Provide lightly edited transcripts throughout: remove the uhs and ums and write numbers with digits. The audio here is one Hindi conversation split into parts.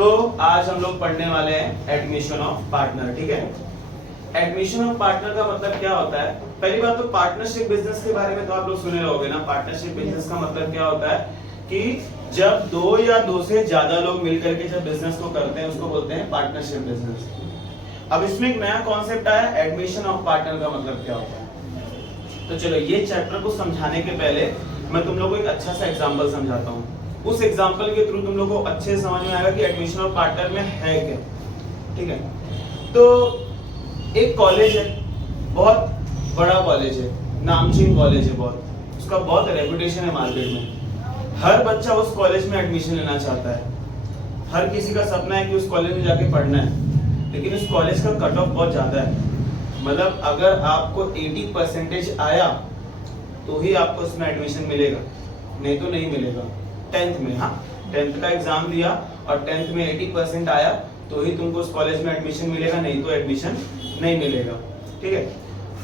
तो आज हम लोग पढ़ने वाले हैं एडमिशन ऑफ पार्टनर। ठीक है, एडमिशन ऑफ पार्टनर का मतलब क्या होता है? पहली बात तो पार्टनरशिप बिजनेस के बारे में तो आप लोग सुने रहोगे ना। पार्टनरशिप बिजनेस का मतलब क्या होता है कि जब दो या दो से ज्यादा लोग मिलकर के जब बिजनेस को करते हैं उसको बोलते हैं पार्टनरशिप बिजनेस। अब इसमें एक नया कॉन्सेप्ट आया, एडमिशन ऑफ पार्टनर का मतलब क्या होता है। तो चलो ये चैप्टर को समझाने के पहले मैं तुम लोग को एक अच्छा सा एग्जांपल समझाता हूँ। उस एग्जांपल के थ्रू तुम लोग को अच्छे से समझ में आएगा कि एडमिशन ऑफ पार्टनर में है क्या। ठीक है, तो एक कॉलेज है, बहुत बड़ा कॉलेज है, नामचीन कॉलेज है, बहुत उसका बहुत रेपुटेशन है मार्केट में। हर बच्चा उस कॉलेज में एडमिशन लेना चाहता है, हर किसी का सपना है कि उस कॉलेज में जाके पढ़ना है, लेकिन उस कॉलेज का कट ऑफ बहुत ज्यादा है। मतलब अगर आपको 80% आया तो ही आपको उसमें एडमिशन मिलेगा, नहीं तो नहीं मिलेगा। 10th में, हाँ 10th का एग्जाम दिया और 10th में 80% आया तो ही तुमको उस कॉलेज में एडमिशन मिलेगा, नहीं तो एडमिशन नहीं मिलेगा। ठीक है,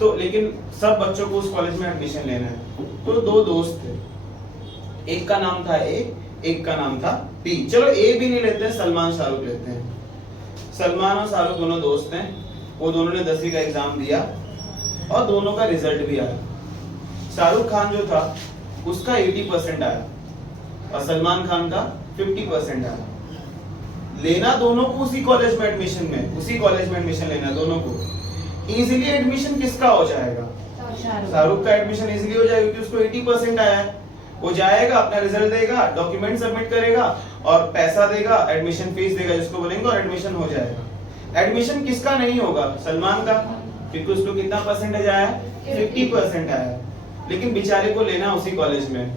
तो लेकिन सब बच्चों को उस कॉलेज में एडमिशन लेना है। तो दो दोस्त थे, एक का नाम था ए, एक का नाम था बी। चलो ए भी नहीं लेते हैं, सलमान शाहरुख लेते हैं। सलमान और शाहरुख दोनों दोस्त हैं, वो दोनों ने 10वीं का एग्जाम दिया और दोनों का रिजल्ट भी आया। शाहरुख खान जो था उसका 80% आया और सलमान खान का 50% आया। लेना दोनों को उसी कॉलेज में एडमिशन में, उसी कॉलेज में एडमिशन लेना दोनों को। इजीली एडमिशन किसका हो जाएगा? शाहरुख का एडमिशन इजीली हो जाएगा क्योंकि उसको 80% आया है। वो जाएगा, अपना रिजल्ट देगा, डॉक्यूमेंट सबमिट करेगा और पैसा देगा, एडमिशन फीस देगा जिसको बोलेंगे, और एडमिशन हो जाएगा। एडमिशन किसका नहीं होगा? सलमान का, क्योंकि उसको कितना परसेंटेज आया है? 50% आया है। लेकिन बेचारे को लेना उसी कॉलेज में,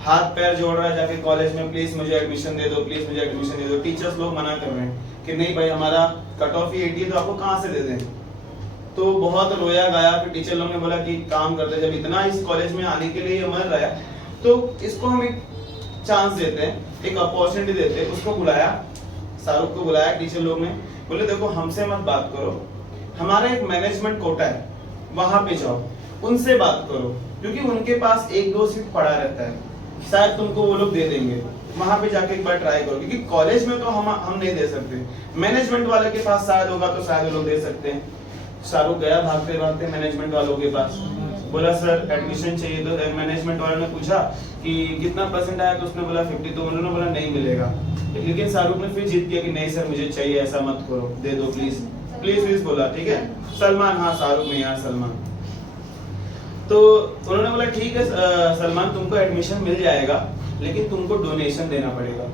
हाथ पैर जोड़ रहा है जाके कॉलेज में, प्लीज मुझे एडमिशन दे दो, प्लीज मुझे एडमिशन दे दो। टीचर्स लोग मना कर रहे हैं कि नहीं भाई हमारा कट ऑफ ही 80 है, तो आपको कहाँ से दे दें। तो बहुत रोया गाया, फिर टीचर लोग ने बोला कि काम करते, जब इतना इस कॉलेज में आने के लिए मर रहा है तो इसको हम एक चांस देते हैं, एक अपॉर्चुनिटी देते हैं। उसको बुलाया, शाहरुख को बुलाया टीचर लोग ने, बोले देखो हमसे मत बात करो, हमारा एक मैनेजमेंट कोटा है, वहां पे जाओ, उनसे बात करो, क्योंकि उनके पास 1-2 सीट पड़ा रहता है, शायद तुमको वो लोग दे देंगे। वहां पे जाके एक बार ट्राई करो, क्योंकि कॉलेज में तो हम नहीं दे सकते, मैनेजमेंट वाले के पास शायद होगा तो शायद वो लोग दे सकते हैं। शाहरुख गया भागते भागते मैनेजमेंट वालों के पास, बोला सर एडमिशन चाहिए। तो मैनेजमेंट वालों ने पूछा कि कितना परसेंट आया, तो उसने बोला 50। तो उन्होंने बोला नहीं मिलेगा, लेकिन शाहरुख ने फिर जिद किया कि नहीं सर मुझे चाहिए, ऐसा मत करो, दे दो प्लीज प्लीज प्लीज बोला। ठीक है, सलमान, हाँ शाहरुख नहीं यार सलमान। तो उन्होंने बोला ठीक है सलमान तुमको एडमिशन मिल जाएगा, लेकिन तुमको डोनेशन देना पड़ेगा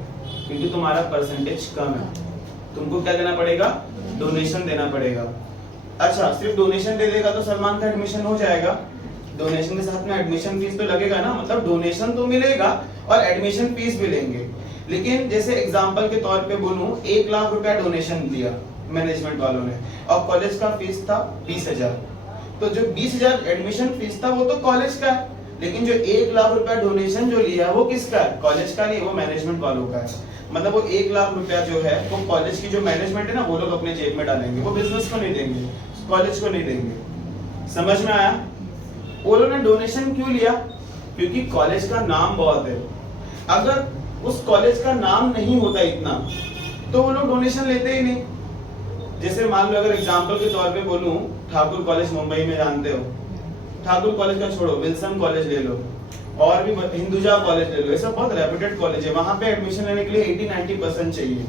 क्योंकि तुम्हारा परसेंटेज कम है। तुमको क्या देना पड़ेगा? डोनेशन देना पड़ेगा। अच्छा, सिर्फ डोनेशन दे देगा तो सलमान का एडमिशन हो जाएगा? डोनेशन के साथ में एडमिशन फीस तो लगेगा ना, मतलब डोनेशन तो मिलेगा और एडमिशन फीस भी लेंगे। लेकिन जैसे एग्जांपल के तौर पे बोलूं, 1 लाख रुपया डोनेशन दिया मैनेजमेंट वालों ने और कॉलेज का फीस था 20,000। तो जो 20,000 एडमिशन फीस था वो तो कॉलेज का है, लेकिन जो 1 लाख रुपया डोनेशन जो लिया वो किसका है? कॉलेज का नहीं, वो मैनेजमेंट वालों का है। मतलब वो 1 लाख रुपया जो है वो कॉलेज की जो मैनेजमेंट है ना, वो लोग अपने जेब में डालेंगे, वो बिजनेस को नहीं देंगे, कॉलेज को नहीं देंगे। समझ में आया? वो लोगों ने डोनेशन क्यों लिया? क्योंकि कॉलेज का नाम बहुत है। अगर उस कॉलेज का नाम नहीं होता इतना तो वो लोग डोनेशन लेते ही नहीं। जैसे मान लो अगर एग्जांपल के तौर पे बोलूं, ठाकुर कॉलेज मुंबई में जानते हो, ठाकुर कॉलेज का छोड़ो, विल्सन कॉलेज ले लो और भी हिंदुजा कॉलेज ले लो, ये सब बहुत रेप्यूटेड कॉलेज है। वहां पे एडमिशन लेने के लिए 80-90% चाहिए।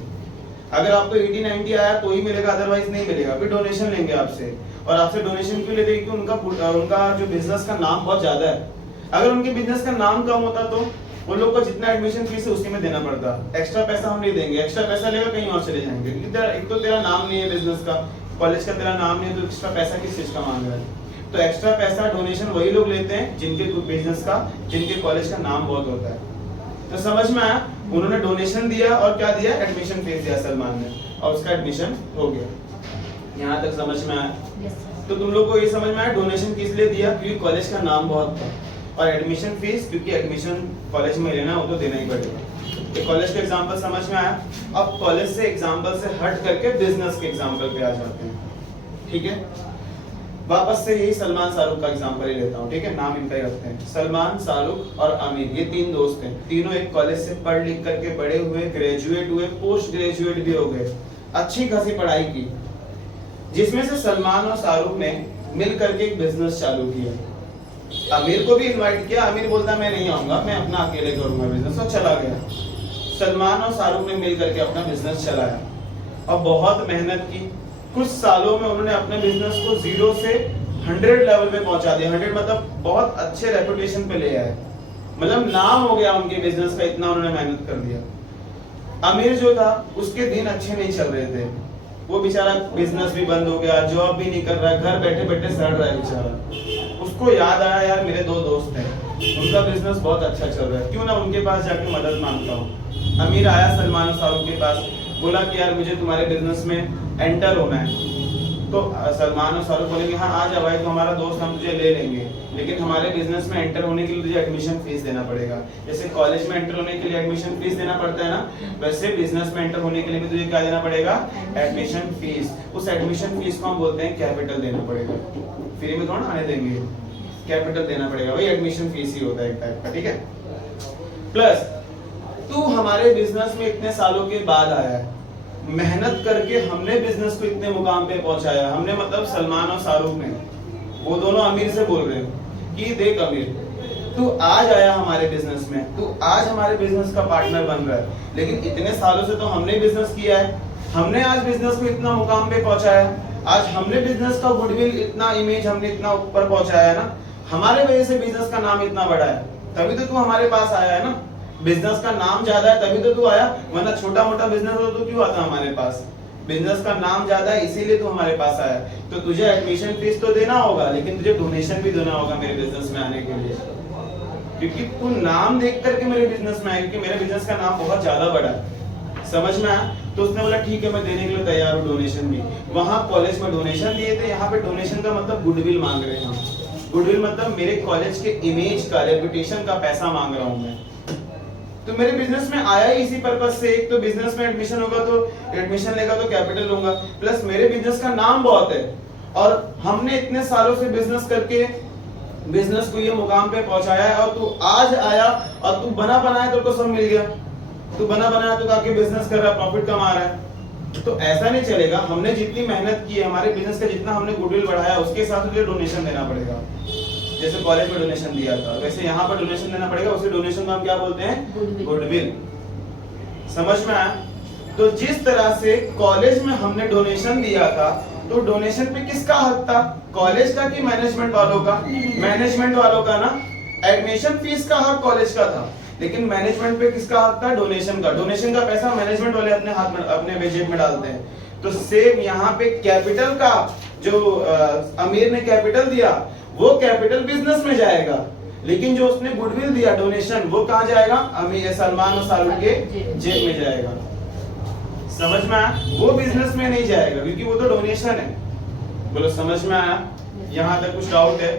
अगर आपको 80-90 आया तो ही मिलेगा, अदरवाइज नहीं मिलेगा। फिर डोनेशन लेंगे आपसे, और आपसे डोनेशन क्यों लेते हैं? क्योंकि उनका जो बिजनेस का नाम बहुत ज्यादा है। अगर उनके बिजनेस का नाम कम होता तो उन लोग को जितना एडमिशन फीस है उसी में देना पड़ता। एक्स्ट्रा पैसा हम नहीं देंगे, एक्स्ट्रा पैसा लेगा कहीं और चले जाएंगे, क्योंकि एक तो तेरा नाम नहीं है बिजनेस का, कॉलेज का तेरा नाम नहीं है, तो एक्स्ट्रा पैसा किस चीज का मांग रहा है? तो एक्स्ट्रा पैसा डोनेशन वही लोग लेते हैं जिनके बिजनेस का, जिनके कॉलेज का नाम बहुत होता है। तो समझ में आया? उन्होंने डोनेशन दिया और क्या दिया? एडमिशन फीस दिया सलमान ने, और उसका एडमिशन हो गया। यहाँ तक समझ में आया? तो तुम लोग को ये समझ में आया डोनेशन किस लिए दिया? क्योंकि कॉलेज का नाम बहुत था, और एडमिशन फीस क्योंकि एडमिशन कॉलेज में लेना वो तो देना ही पड़ेगा। तो कॉलेज का एग्जांपल समझ में आया? अब कॉलेज से एग्जांपल से हट करके बिजनेस के एग्जांपल पे आ जाते हैं। ठीक है, वापस से यही सलमान शाहरुख का एग्जांपल ही लेता हूँ, ठीक है, नाम इनका ही रखते हैं। सलमान, शाहरुख और आमिर, ये तीन दोस्त हैं। तीनों एक कॉलेज से पढ़ लिख करके बड़े हुए, ग्रेजुएट हुए, पोस्ट ग्रेजुएट भी हो गए, अच्छी खासी पढ़ाई की, जिसमें से सलमान और शाहरुख ने मिल करके एक बिजनेस चालू किया। आमिर को भी इनवाइट किया, आमिर बोलता मैं नहीं आऊंगा, मैं अपना अकेले करूंगा बिजनेस, और चला गया। सलमान और शाहरुख ने मिल करके अपना बिजनेस चलाया और बहुत मेहनत की। कुछ सालों में उन्होंने अपने बिजनेस को 0 से 100 लेवल पे पहुंचा दिया। 100 मतलब बहुत अच्छे रेपुटेशन पे ले आए, मतलब नाम हो गया उनके बिजनेस का, इतना उन्होंने मेहनत कर दिया। आमिर जो था उसके दिन अच्छे नहीं चल रहे थे, वो बेचारा बिजनेस भी बंद हो गया, जॉब भी नहीं कर रहा है, घर बैठे बैठे सड़ रहा है बेचारा। उसको याद आया यार मेरे दो दोस्त हैं, उनका बिजनेस बहुत अच्छा चल रहा है, क्यों ना उनके पास जाके मदद मांगता हूँ। आमिर आया सलमान और शाहरुख के पास, बोला कि यार मुझे तुम्हारे बिजनेस में एंटर होना है। तो सलमान और शाहरुख बोलेंगे हाँ आ जा भाई, तो हमारा दोस्त, हम तुझे ले लेंगे, लेकिन हमारे बिजनेस में एंटर होने के लिए तुझे एडमिशन फीस देना पड़ेगा। जैसे कॉलेज में एंटर होने के लिए एडमिशन फीस देना पड़ता है ना, वैसे बिजनेस में एंटर होने के लिए भी तुझे क्या देना पड़ेगा, एडमिशन फीस। उस एडमिशन फीस को हम बोलते हैं कैपिटल देना पड़ेगा, फ्री में थोड़ा आने देंगे, कैपिटल देना पड़ेगा, वही एडमिशन फीस ही होता है एक टाइप का, ठीक है। प्लस तू हमारे बिजनेस में इतने सालों के बाद आया है, मेहनत करके हमने बिजनेस को इतने मुकाम पे पहुंचाया, हमने मतलब सलमान और शाहरुख ने, वो दोनों आमिर से बोल रहे हैं कि देख आमिर, तू आज आया हमारे बिजनेस में, तू आज हमारे बिजनेस का पार्टनर बन रहा है, लेकिन इतने सालों से तो हमने बिजनेस किया है, हमने आज बिजनेस को इतना मुकाम पे पहुंचाया है, आज हमने बिजनेस का गुडविल, इतना इमेज हमने इतना ऊपर पहुंचाया है ना, हमारे वजह से बिजनेस का नाम इतना बड़ा है, तभी तो तू हमारे पास आया है ना। बिजनेस का नाम ज्यादा है तभी तो तू आया, वरना छोटा मोटा बिजनेस हो तो क्यों आता हमारे पास। बिजनेस का नाम ज्यादा है इसीलिए तू हमारे पास आया। तो तुझे एडमिशन फीस तो देना होगा, लेकिन तुझे डोनेशन भी देना होगा मेरे बिजनेस में आने के लिए, क्योंकि तू नाम देख करके मेरे बिजनेस में आया, क्योंकि मेरे बिजनेस का नाम बहुत ज्यादा बड़ा है। समझ में आया? तो उसने बोला ठीक है मैं देने के लिए तैयार हूँ डोनेशन भी। वहां कॉलेज में डोनेशन दिए थे, यहाँ पे डोनेशन का मतलब गुडविल मांग रहे हैं हम। गुडविल मतलब मेरे कॉलेज के इमेज का, रेपुटेशन का पैसा मांग रहा हूँ मैं। तो मेरे बिजनेस में आया ही इसी पर्पस से, एक तो बिजनेस में एडमिशन होगा तो एडमिशन लेगा तो कैपिटल लूंगा, प्लस मेरे बिजनेस का नाम बहुत है और हमने इतने सालों से बिजनेस करके बिजनेस को ये मुकाम पे पहुंचाया है, और तू आज आया और तू बना बनाया तेरे को सब मिल गया, तू बना बनाया तो आके बिजनेस कर रहा है, प्रॉफिट कमा रहा है। तो ऐसा नहीं चलेगा, हमने जितनी मेहनत की है, हमारे बिजनेस का जितना हमने गुडविल बढ़ाया, उसके साथ तुझे डोनेशन देना पड़ेगा। जैसे कॉलेज में डोनेशन दिया था वैसे यहाँ पर डोनेशन देना पड़ेगा, उसी डोनेशन को हम क्या बोलते हैं, गुडविल। समझ में आया? तो जिस तरह से कॉलेज में हमने डोनेशन दिया था, तो डोनेशन पे किसका हक था, कॉलेज का कि मैनेजमेंट वालों का? मैनेजमेंट वालों का ना। एडमिशन फीस का हक कॉलेज का था, लेकिन मैनेजमेंट पे किसका हक था, डोनेशन का। डोनेशन का पैसा मैनेजमेंट वाले अपने हाथ में, अपने जेब में डालते हैं। तो सेम यहाँ पे कैपिटल का जो अमीर ने कैपिटल दिया, वो कैपिटल बिजनेस में जाएगा, लेकिन जो उसने गुडविल दिया डोनेशन, वो कहाँ जाएगा, अमीर सलमान और शाहरुख के जेब में जाएगा। समझ में आया? वो बिजनेस में नहीं जाएगा, क्योंकि वो तो डोनेशन है। बोलो समझ में आया? यहाँ तक कुछ डाउट है?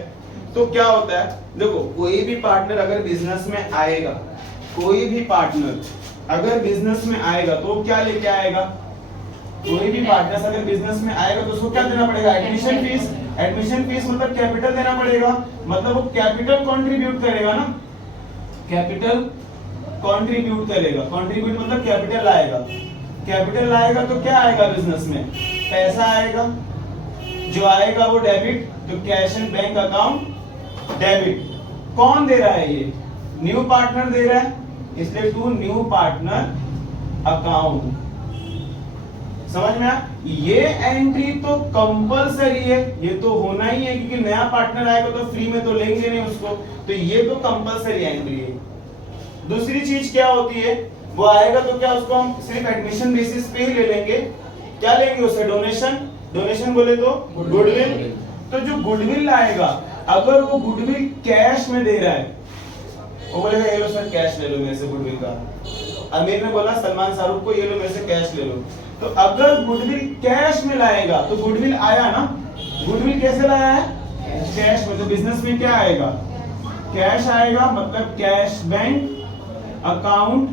तो क्या होता है, देखो कोई भी पार्टनर अगर बिजनेस में आएगा, कोई भी पार्टनर अगर बिजनेस में आएगा तो क्या लेके आएगा, कोई भी पार्टनर अगर बिजनेस में आएगा तो उसको क्या देना पड़ेगा, एडमिशन फीस। एडमिशन फीस मतलब कैपिटल देना पड़ेगा, मतलब वो कैपिटल कंट्रीब्यूट करेगा ना, कैपिटल कंट्रीब्यूट करेगा। कंट्रीब्यूट मतलब कैपिटल लाएगा, कैपिटल लाएगा तो क्या आएगा बिजनेस में, पैसा आएगा। जो आएगा वो डेबिट, तो cash and bank account debit. कौन दे रहा है, ये न्यू पार्टनर दे रहा है, इसलिए टू न्यू पार्टनर अकाउंट। समझ में आया? ये एंट्री तो कंपलसरी है, ये तो होना ही है, क्योंकि नया पार्टनर आएगा तो फ्री में तो लेंगे नहीं उसको, तो ये तो कंपलसरी एंट्री है। दूसरी चीज क्या होती है, वो आएगा तो क्या उसको हम सिर्फ एडमिशन बेसिस पे ही ले लेंगे, क्या लेंगे उससे, डोनेशन। डोनेशन बोले तो गुडविल। तो जो गुडविल आएगा, अगर वो गुडविल कैश में दे रहा है, वो बोलेगा ये लो सर कैश ले लो मेरे से गुडविल का। आमिर ने बोला सलमान शाहरुख को ये लो मेरे से कैश ले लो। तो अगर गुडविल कैश में लाएगा तो गुडविल आया ना, गुडविल कैसे लाया है, कैश में। तो बिजनेस में क्या आएगा, कैश आएगा, मतलब cash bank account,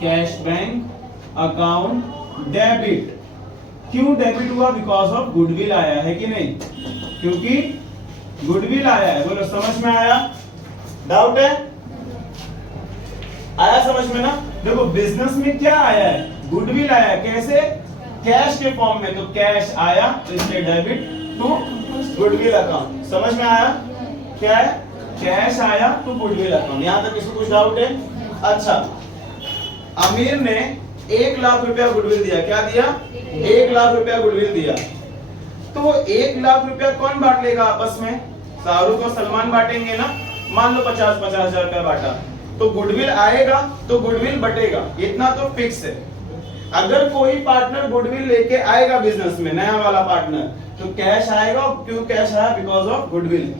cash bank account debit. क्यों डेबिट हुआ? बिकॉज ऑफ गुडविल आया है कि नहीं, क्योंकि गुडविल आया है। बोलो समझ में आया? डाउट है? आया समझ में ना? देखो बिजनेस में क्या आया है? गुडविल आया है। कैसे? कैश के फॉर्म में। तो कैश आया तो इसलिए डेबिट टू गुडविल अकाउंट। समझ में आया? क्या है? कैश आया तो गुडविल अकाउंट। यहां तक किसी को कुछ डाउट है? अच्छा, अमीर ने 1 लाख रुपया गुडविल दिया। क्या दिया? 1 लाख रुपया गुडविल दिया। तो 1 लाख रुपया कौन बांट लेगा आपस में? शाहरुख और सलमान बांटेंगे ना। मान लो 50-50 हजार रुपया बांटा, तो गुडविल आएगा तो गुडविल बटेगा, इतना तो फिक्स है। अगर कोई पार्टनर गुडविल लेके आएगा बिजनेस में, नया वाला पार्टनर, तो कैश आएगा। क्यों कैश आया? Because of goodwill.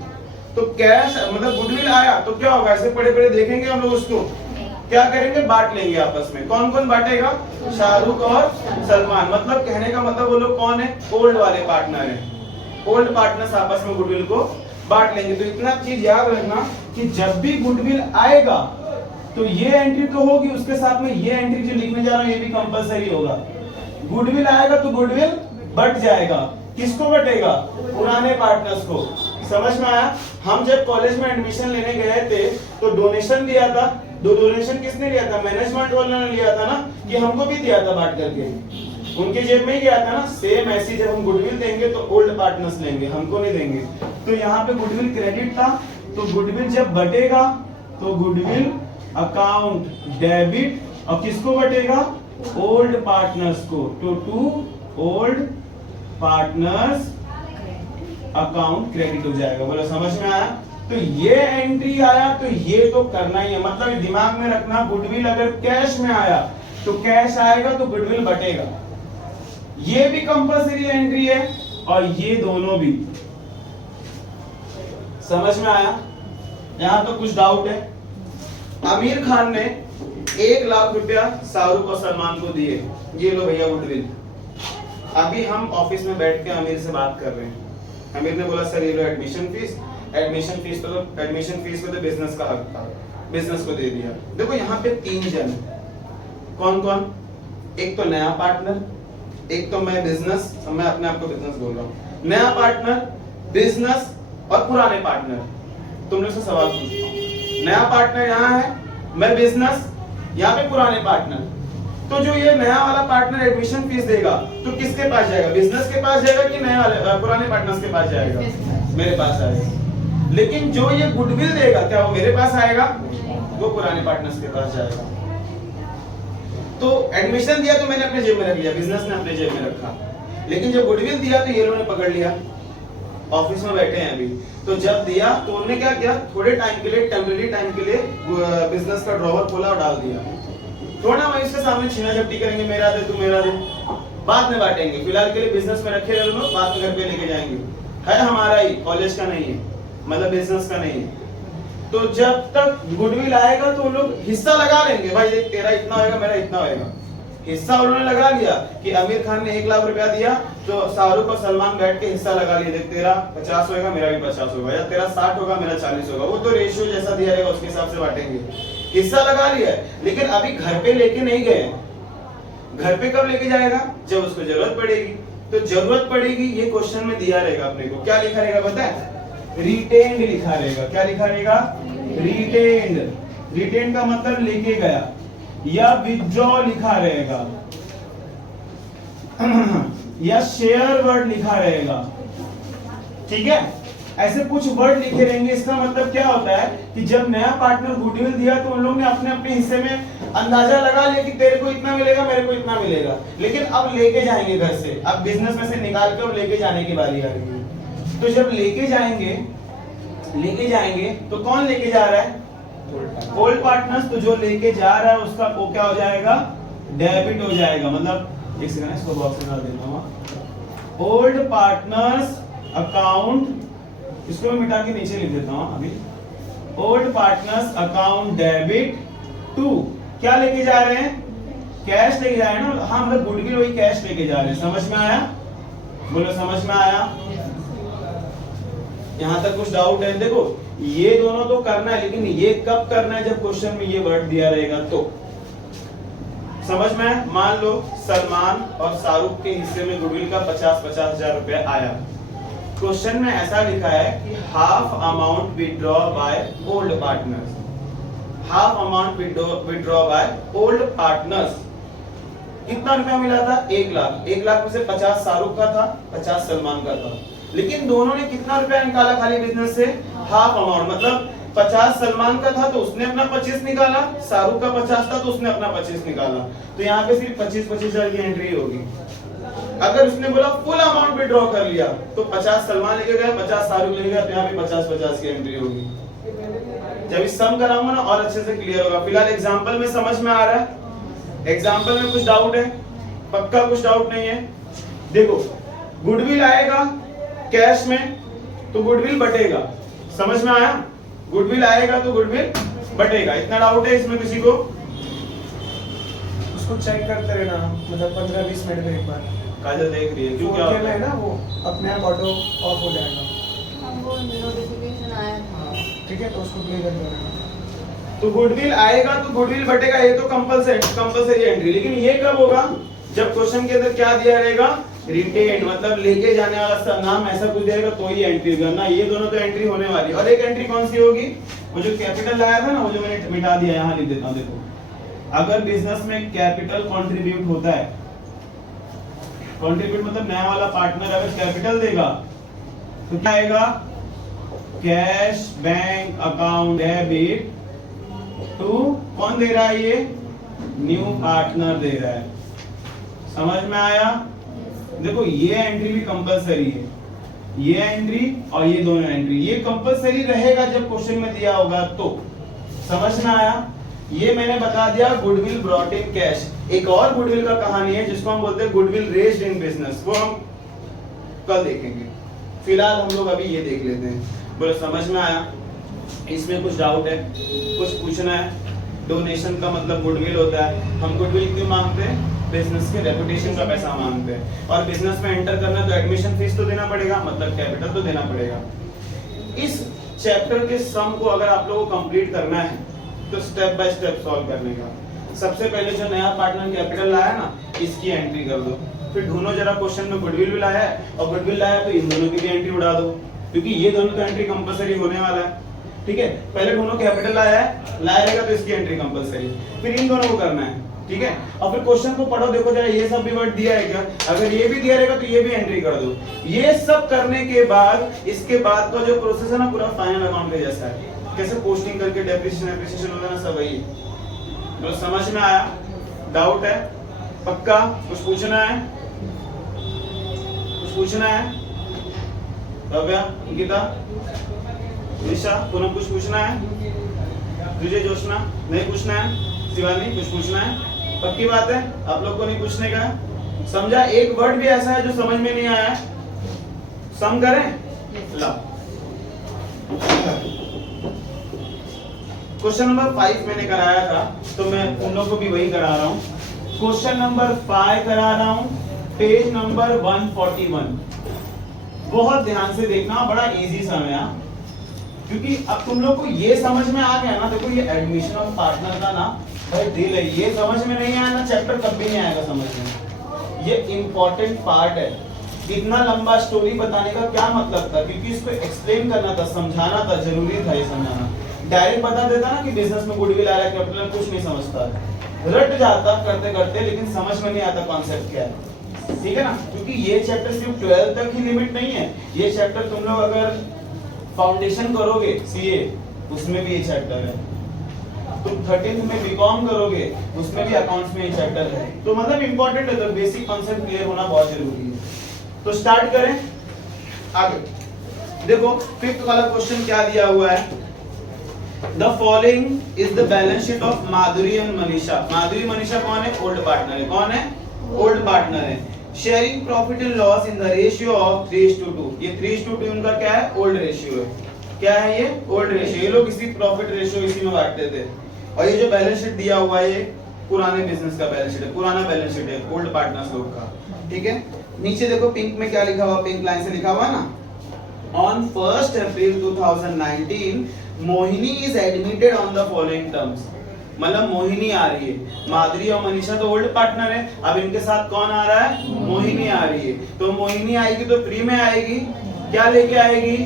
तो कैश मतलब गुडविल आया तो क्या होगा? ऐसे पड़े पड़े देखेंगे हम लोग उसको, क्या करेंगे? बांट लेंगे आपस में। कौन कौन बांटेगा? शाहरुख और सलमान। मतलब कहने का मतलब वो लोग कौन है? ओल्ड वाले पार्टनर है। ओल्ड पार्टनर्स आपस में गुडविल को बांट लेंगे। तो इतना चीज याद रखना कि जब भी गुडविल आएगा तो ये एंट्री तो होगी, उसके साथ में ये एंट्री जो लिखने जा रहा हूं ये भी कंपलसरी होगा। गुडविल आएगा तो गुडविल बट जाएगा। किसको बटेगा? पुराने पार्टनर्स को। समझ में आया? हम जब कॉलेज में एडमिशन लेने गए थे तो डोनेशन दिया था। डोनेशन किसने लिया था? मैनेजमेंट वालों ने लिया था ना, कि हमको भी दिया था बांट करके, उनके जेब में ही गया था ना। सेम ऐसी जब हम गुडविल देंगे तो ओल्ड पार्टनर्स लेंगे, हमको नहीं देंगे। तो यहाँ पे गुडविल क्रेडिट था, तो गुडविल जब बटेगा तो गुडविल अकाउंट डेबिट, और किसको बटेगा? ओल्ड पार्टनर्स को। तो to old partners account credit हो जाएगा। बोलो समझ में आया? तो ये एंट्री आया तो ये तो करना ही है। मतलब दिमाग में रखना, गुडविल अगर कैश में आया तो कैश आएगा तो गुडविल बटेगा। ये भी कंपलसरी एंट्री है और ये दोनों भी। समझ में आया? यहां तो कुछ डाउट है? आमिर खान ने 1 लाख रुपया शाहरुख और सलमान को दिए। ये लो भैया गुडविल। अभी हम ऑफिस में बैठ के आमिर से बात कर रहे हैं। आमिर ने बोला सर ये लो एडमिशन फीस। एडमिशन फीस पे तो बिजनेस का हक था, बिजनेस को दे दिया। देखो यहाँ पे 3 जन, कौन कौन? एक तो नया पार्टनर, एक तो मैं बिजनेस, मैं अपने आप को बिजनेस बोल रहा हूँ। नया पार्टनर, बिजनेस और पुराने पार्टनर। तुम लोग से सवाल पूछता हूँ, नया पार्टनर यहाँ है, मैं बिजनेस, यहाँ पे पुराने पार्टनर। तो जो ये नया वाला पार्टनर एडमिशन फीस देगा तो किसके पास जाएगा? बिजनेस के पास जाएगा कि नए वाले पुराने पार्टनर्स के पास जाएगा? मेरे पास आएगा। लेकिन जो ये गुडविल देगा क्या वो मेरे पास आएगा? वो पुराने पार्टनर्स के पास जाएगा। तो एडमिशन दिया तो मैंने अपने जेब में रख लिया, बिजनेस ने अपने जेब में रखा। लेकिन जब गुडविल दिया तो ये लोगों ने पकड़ लिया। ऑफिस में बैठे हैं अभी, तो जब दिया तो उन्होंने क्या किया? थोड़े टाइम के लिए, टेम्परेरी टाइम के लिए बिजनेस का ड्रॉवर खोला और डाल दिया। थोड़ा वहीं उसके सामने छीना झपटी करेंगे, मेरा दे तू मेरा दे, बाद में बांटेंगे। फिलहाल के लिए बिजनेस में रखे रहे लोग, बाद में घर पे लेके जाएंगे। है हमारा ही, कॉलेज का नहीं है, मतलब बिजनेस का नहीं है। तो जब तक गुडविल आएगा तो लोग हिस्सा लगा लेंगे। भाई देख तेरा इतना होएगा, मेरा इतना होएगा। हिस्सा उन्होंने लगा लिया कि आमिर खान ने 1 लाख रुपया दिया तो शाहरुख और सलमान बैठ के हिस्सा लगा लिए। देख तेरा 50 होगा, मेरा भी 50 होगा, या तेरा 60 होगा, मेरा 40 होगा। वो तो रेशियो जैसा दिया रहेगा उसके हिसाब से बांटेंगे। हिस्सा लगा लिया है, लेकिन अभी घर पे लेके नहीं गए। घर पे कब लेके जाएगा? जब उसको जरूरत पड़ेगी। तो जरूरत पड़ेगी ये क्वेश्चन में दिया रहेगा अपने को। क्या लिखा रहेगा पता है? रिटेन्ड लिखा रहेगा। क्या लिखा रहेगा? रिटेन्ड। रिटेन्ड का मतलब लेके गया, या विथड्रॉ लिखा रहेगा, या शेयर वर्ड लिखा रहेगा। ठीक है, ऐसे कुछ वर्ड लिखे रहेंगे। इसका मतलब क्या होता है कि जब नया पार्टनर गुडविल दिया तो उन लोग ने अपने अपने हिस्से में अंदाजा लगा लिया कि तेरे को इतना मिलेगा, मेरे को इतना मिलेगा। लेकिन अब लेके जाएंगे घर से, अब बिजनेस में से निकाल के अब लेके जाने की बारी आ रही है। तो जब लेके जाएंगे तो कौन लेके जा रहा है? Old partners. तो जो लेके जा रहा है उसका वो क्या हो जाएगा? डेबिट हो जाएगा। मतलब एक सेकंड, इसको बॉक्स में डाल देता हूं। ओल्ड पार्टनर्स अकाउंट, इसको मैं मिटा के नीचे लिख देता हूं अभी। Old partners account debit to, क्या लेके जा रहे हैं? कैश लेके जा रहे हैं ना। हाँ, मतलब गुडविल वही कैश लेके जा रहे हैं। समझ में आया? बोलो समझ में आया? यहां तक कुछ डाउट है? देखो ये दोनों तो करना है, लेकिन ये कब करना है? जब क्वेश्चन में ये वर्ड दिया रहेगा तो। समझ में आया? मान लो सलमान और शाहरुख के हिस्से में गुडविल का 50-50 हजार रुपया आया। क्वेश्चन में ऐसा लिखा है कि half amount withdraw by old partners, half amount withdraw by old partners. कितना रुपया मिला था? 1 लाख। 1 लाख में से 50 शाहरुख का था, 50 सलमान का था, लेकिन दोनों ने कितना रुपया निकाला खाली बिजनेस से? Half amount. मतलब 50 सलमान का था तो उसने अपना 25 निकाला, शाहरुख का 50 था तो उसने अपना 25 निकाला। तो यहाँ पे सिर्फ 25-25 हजार की एंट्री होगी। अगर उसने बोला फुल अमाउंट विड्रॉ कर लिया तो 50 सलमान लेके गया, 50 शाहरुख लेके गया, तो यहाँ पे 50-50 की एंट्री होगी। जब इस सम कराऊंगा ना और अच्छे से क्लियर होगा। फिलहाल एग्जांपल में समझ में आ रहा है? एग्जांपल में कुछ डाउट है? पक्का कुछ डाउट नहीं है? देखो, गुडविल आएगा कैश में तो गुडविल बटेगा। समझ में आया? गुडविल आएगा तो गुडविल बटेगा। इतना डाउट है इसमें किसी को? उसको चेक करते रहना, मतलब 15-20 मिनट में एक बार। काजल देख रही है क्यों? क्या फोन होता है है? ना, वो अपने आप ऑटो ऑफ हो जाएगा। वो नोटिफिकेशन आया था। हाँ, ठीक है, तो उसको प्ले कर देना। तो गुडविल आएगा तो गुडविल बटेगा, ये तो कंपलसरी एंट्री। लेकिन ये कब होगा? जब क्वेश्चन के अंदर क्या दिया रहेगा? रिटेन, मतलब लेके जाने वाला नाम ऐसा कुछ देगा तो ही एंट्री करना। ये दोनों तो एंट्री होने वाली। और एक एंट्री कौन सी होगी? वो जो कैपिटल लाया था ना, वो जो मैंने मिटा दिया, यहाँ लिख देता हूँ। देखो, अगर बिजनेस में कैपिटल कंट्रीब्यूट होता है, कंट्रीब्यूट मतलब नया वाला पार्टनर अगर कैपिटल देगा तो क्या आएगा? Cash bank account debit to, कौन दे रहा है? ये न्यू पार्टनर दे रहा है। समझ में आया? देखो, ये एंट्री भी कंपलसरी है, ये एंट्री और ये दोनों एंट्री, ये कंपलसरी रहेगा जब क्वेश्चन में दिया होगा तो। समझ में आया? ये मैंने बता दिया गुडविल ब्रॉट इन कैश। एक और गुडविल का कहानी है जिसको हम बोलते हैं गुडविल रेज्ड इन बिजनेस, वो हम कल देखेंगे। फिलहाल हम लोग अभी ये देख लेते हैं। बोलो, समझ में आया? इसमें कुछ डाउट है? कुछ पूछना है? डोनेशन का मतलब गुडविल होता है। हम गुडविल क्यों मांगते हैं? बिजनेस के रेपुटेशन का पैसा मांगते हैं। और बिजनेस में एंटर करना तो एडमिशन फीस तो देना पड़ेगा, मतलब कैपिटल तो देना पड़ेगा। इस चैप्टर के सम को अगर आप लोगों को कंप्लीट करना है तो स्टेप बाय स्टेप सॉल्व करने का। सबसे पहले जो नया पार्टनर कैपिटल लाया ना, इसकी एंट्री कर दो। फिर ढूंढो जरा क्वेश्चन में गुडविल भी लाया है और गुडविल लाया तो इन दोनों की भी एंट्री उड़ा दो, क्योंकि ये दोनों तो एंट्री कंपलसरी होने वाला है। ठीक है, पहले ढूंढो कैपिटल लाया है, लाएगा तो इसकी एंट्री कंपलसरी, फिर इन दोनों को करना है। ठीक है, और फिर क्वेश्चन को पढ़ो, देखो जरा ये सब भी वर्ड दिया है क्या? अगर ये भी दिया रहेगा तो ये भी एंट्री कर दो। ये सब करने के बाद इसके बाद का जो प्रोसेस है ना, पूरा फाइनल अकाउंट के जैसा है। कैसे पोस्टिंग करके डेप्रिसिएशन होता है ना, सब वही। तो समझ में आया? डाउट है? पक्का? कुछ पूछना है? कुछ पूछना है? भव्या, अंकिता, निशा, तुम्हें कुछ पूछना है? तुझे जोशना नहीं पूछना है? शिवानी, कुछ पूछना है? पक्की बात है, आप लोग को नहीं पूछने का है? समझा? एक वर्ड भी ऐसा है जो समझ में नहीं आया? सम करें? ला, क्वेश्चन नंबर 5 मैंने कराया था, तो मैं उन लोगों को भी वही करा रहा हूँ। क्वेश्चन नंबर 5 करा रहा हूँ, पेज नंबर 141। बहुत ध्यान से देखना, बड़ा इजी सम है, क्योंकि अब तुम लोग को ये समझ में आ गया ना। देखो, ये एडमिशन ऑफ पार्टनर का ना भाई दिल है। ये समझ में नहीं आया ना, चैप्टर कभी नहीं आएगा समझ में। ये इंपॉर्टेंट पार्ट है। इतना लंबा स्टोरी बताने का क्या मतलब था? क्योंकि इसको एक्सप्लेन करना था, समझाना था, जरूरी था ये समझाना। डायरेक्ट बता देता ना कि बिजनेस में गुडविल आ रहा है, कैपिटल, कुछ नहीं समझता, रट जाता करते करते, लेकिन समझ में नहीं आता कॉन्सेप्ट क्या है। ठीक है ना? क्योंकि ये चैप्टर सिर्फ 12 तक ही लिमिट नहीं है। ये चैप्टर तुम लोग अगर फाउंडेशन करोगे सीए, उसमें भी ये चैप्टर है। तुम 13th में बीकॉम करोगे, उसमें भी अकाउंट्स में ये चैप्टर है। तो मतलब इंपॉर्टेंट है, तो बेसिक कॉन्सेप्ट क्लियर होना बहुत जरूरी है। तो स्टार्ट करें आगे। देखो, 5th वाला क्वेश्चन क्या दिया हुआ है? The following is the balance sheet of Madhuri and Manisha. माधुरी मनीषा कौन है? ओल्ड पार्टनर है। कौन है? ओल्ड पार्टनर है। Sharing profit and loss in the ratio of 3:2। ये 3:2 उनका क्या है? ओल्ड रेशियो है। क्या है ये? Old ratio. ये लोग इसी प्रॉफिट रेशियो इसी में बांटते थे। और ये जो बैलेंस शीट दिया हुआ है, ये पुराने बिजनेस का बैलेंस शीट है, पुराना बैलेंस शीट है ओल्ड पार्टनर्स लोग का। ठीक है, नीचे देखो पिंक में क्या लिखा हुआ, पिंक लाइन से लिखा हुआ ना, on 1 April 2019 Mohini is admitted on the following terms. मतलब मोहिनी आ रही है। माधुरी और मनीषा तो ओल्ड पार्टनर है, अब इनके साथ कौन आ रहा है? मोहिनी आ रही है। तो मोहिनी आएगी तो फ्री में आएगी, क्या लेके आएगी?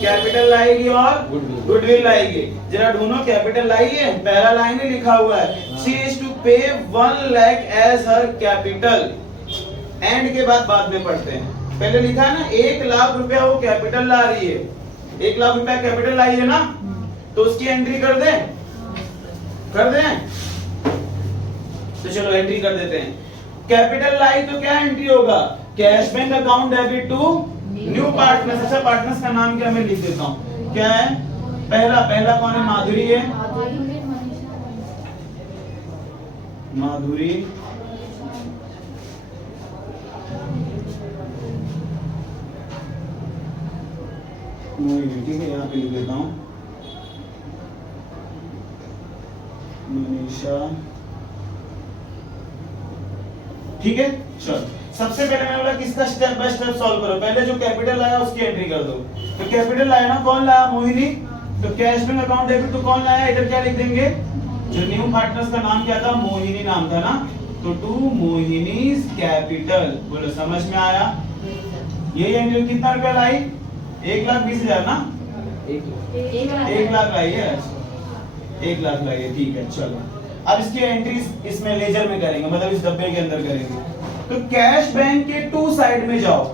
कैपिटल लाएगी और गुडविल लाएगी। जरा ढूंढो कैपिटल लाइए, पहला लाइन ही लिखा हुआ है, she is to pay 1 lakh as her capital. End के बाद में पढ़ते हैं, पहले लिखा है ना 1 लाख रुपया वो कैपिटल ला रही है, 1 लाख रुपया कैपिटल लाई है ना, तो उसकी एंट्री कर दें, कर दें? तो चलो एंट्री कर देते हैं। कैपिटल लाई तो क्या एंट्री होगा? Cash bank account debit to new partners. अच्छा पार्टनर्स का नाम क्या मैं लिख देता हूँ, क्या है? पहला कौन है? माधुरी है, माधुरी, ठीक है, यहाँ पे लिख देता हूँ मनीषा, ठीक है। चलो सबसे पहले मैंने बोला किसका स्टेप बाय स्टेप सॉल्व करो, पहले जो कैपिटल लाया उसकी एंट्री कर दो। तो कैपिटल लाया ना, कौन लाया? मोहिनी। तो कैश बैंक अकाउंट डेबिट तो कौन लाया? इधर क्या लिख देंगे? जो न्यू पार्टनर्स का नाम क्या था? मोहिनी नाम था ना, तो टू मोहिनीज कैपिटल। बोलो समझ में आया? ये एंट्री कितना रुपया लाई? 1,20,000 ना, 1 लाख लाई है, 1 लाख लाई है, ठीक है। चलो अब इसकी एंट्री इसमें लेजर में करेंगे, मतलब इस डब्बे के अंदर करेंगे। तो कैश बैंक के टू साइड में जाओ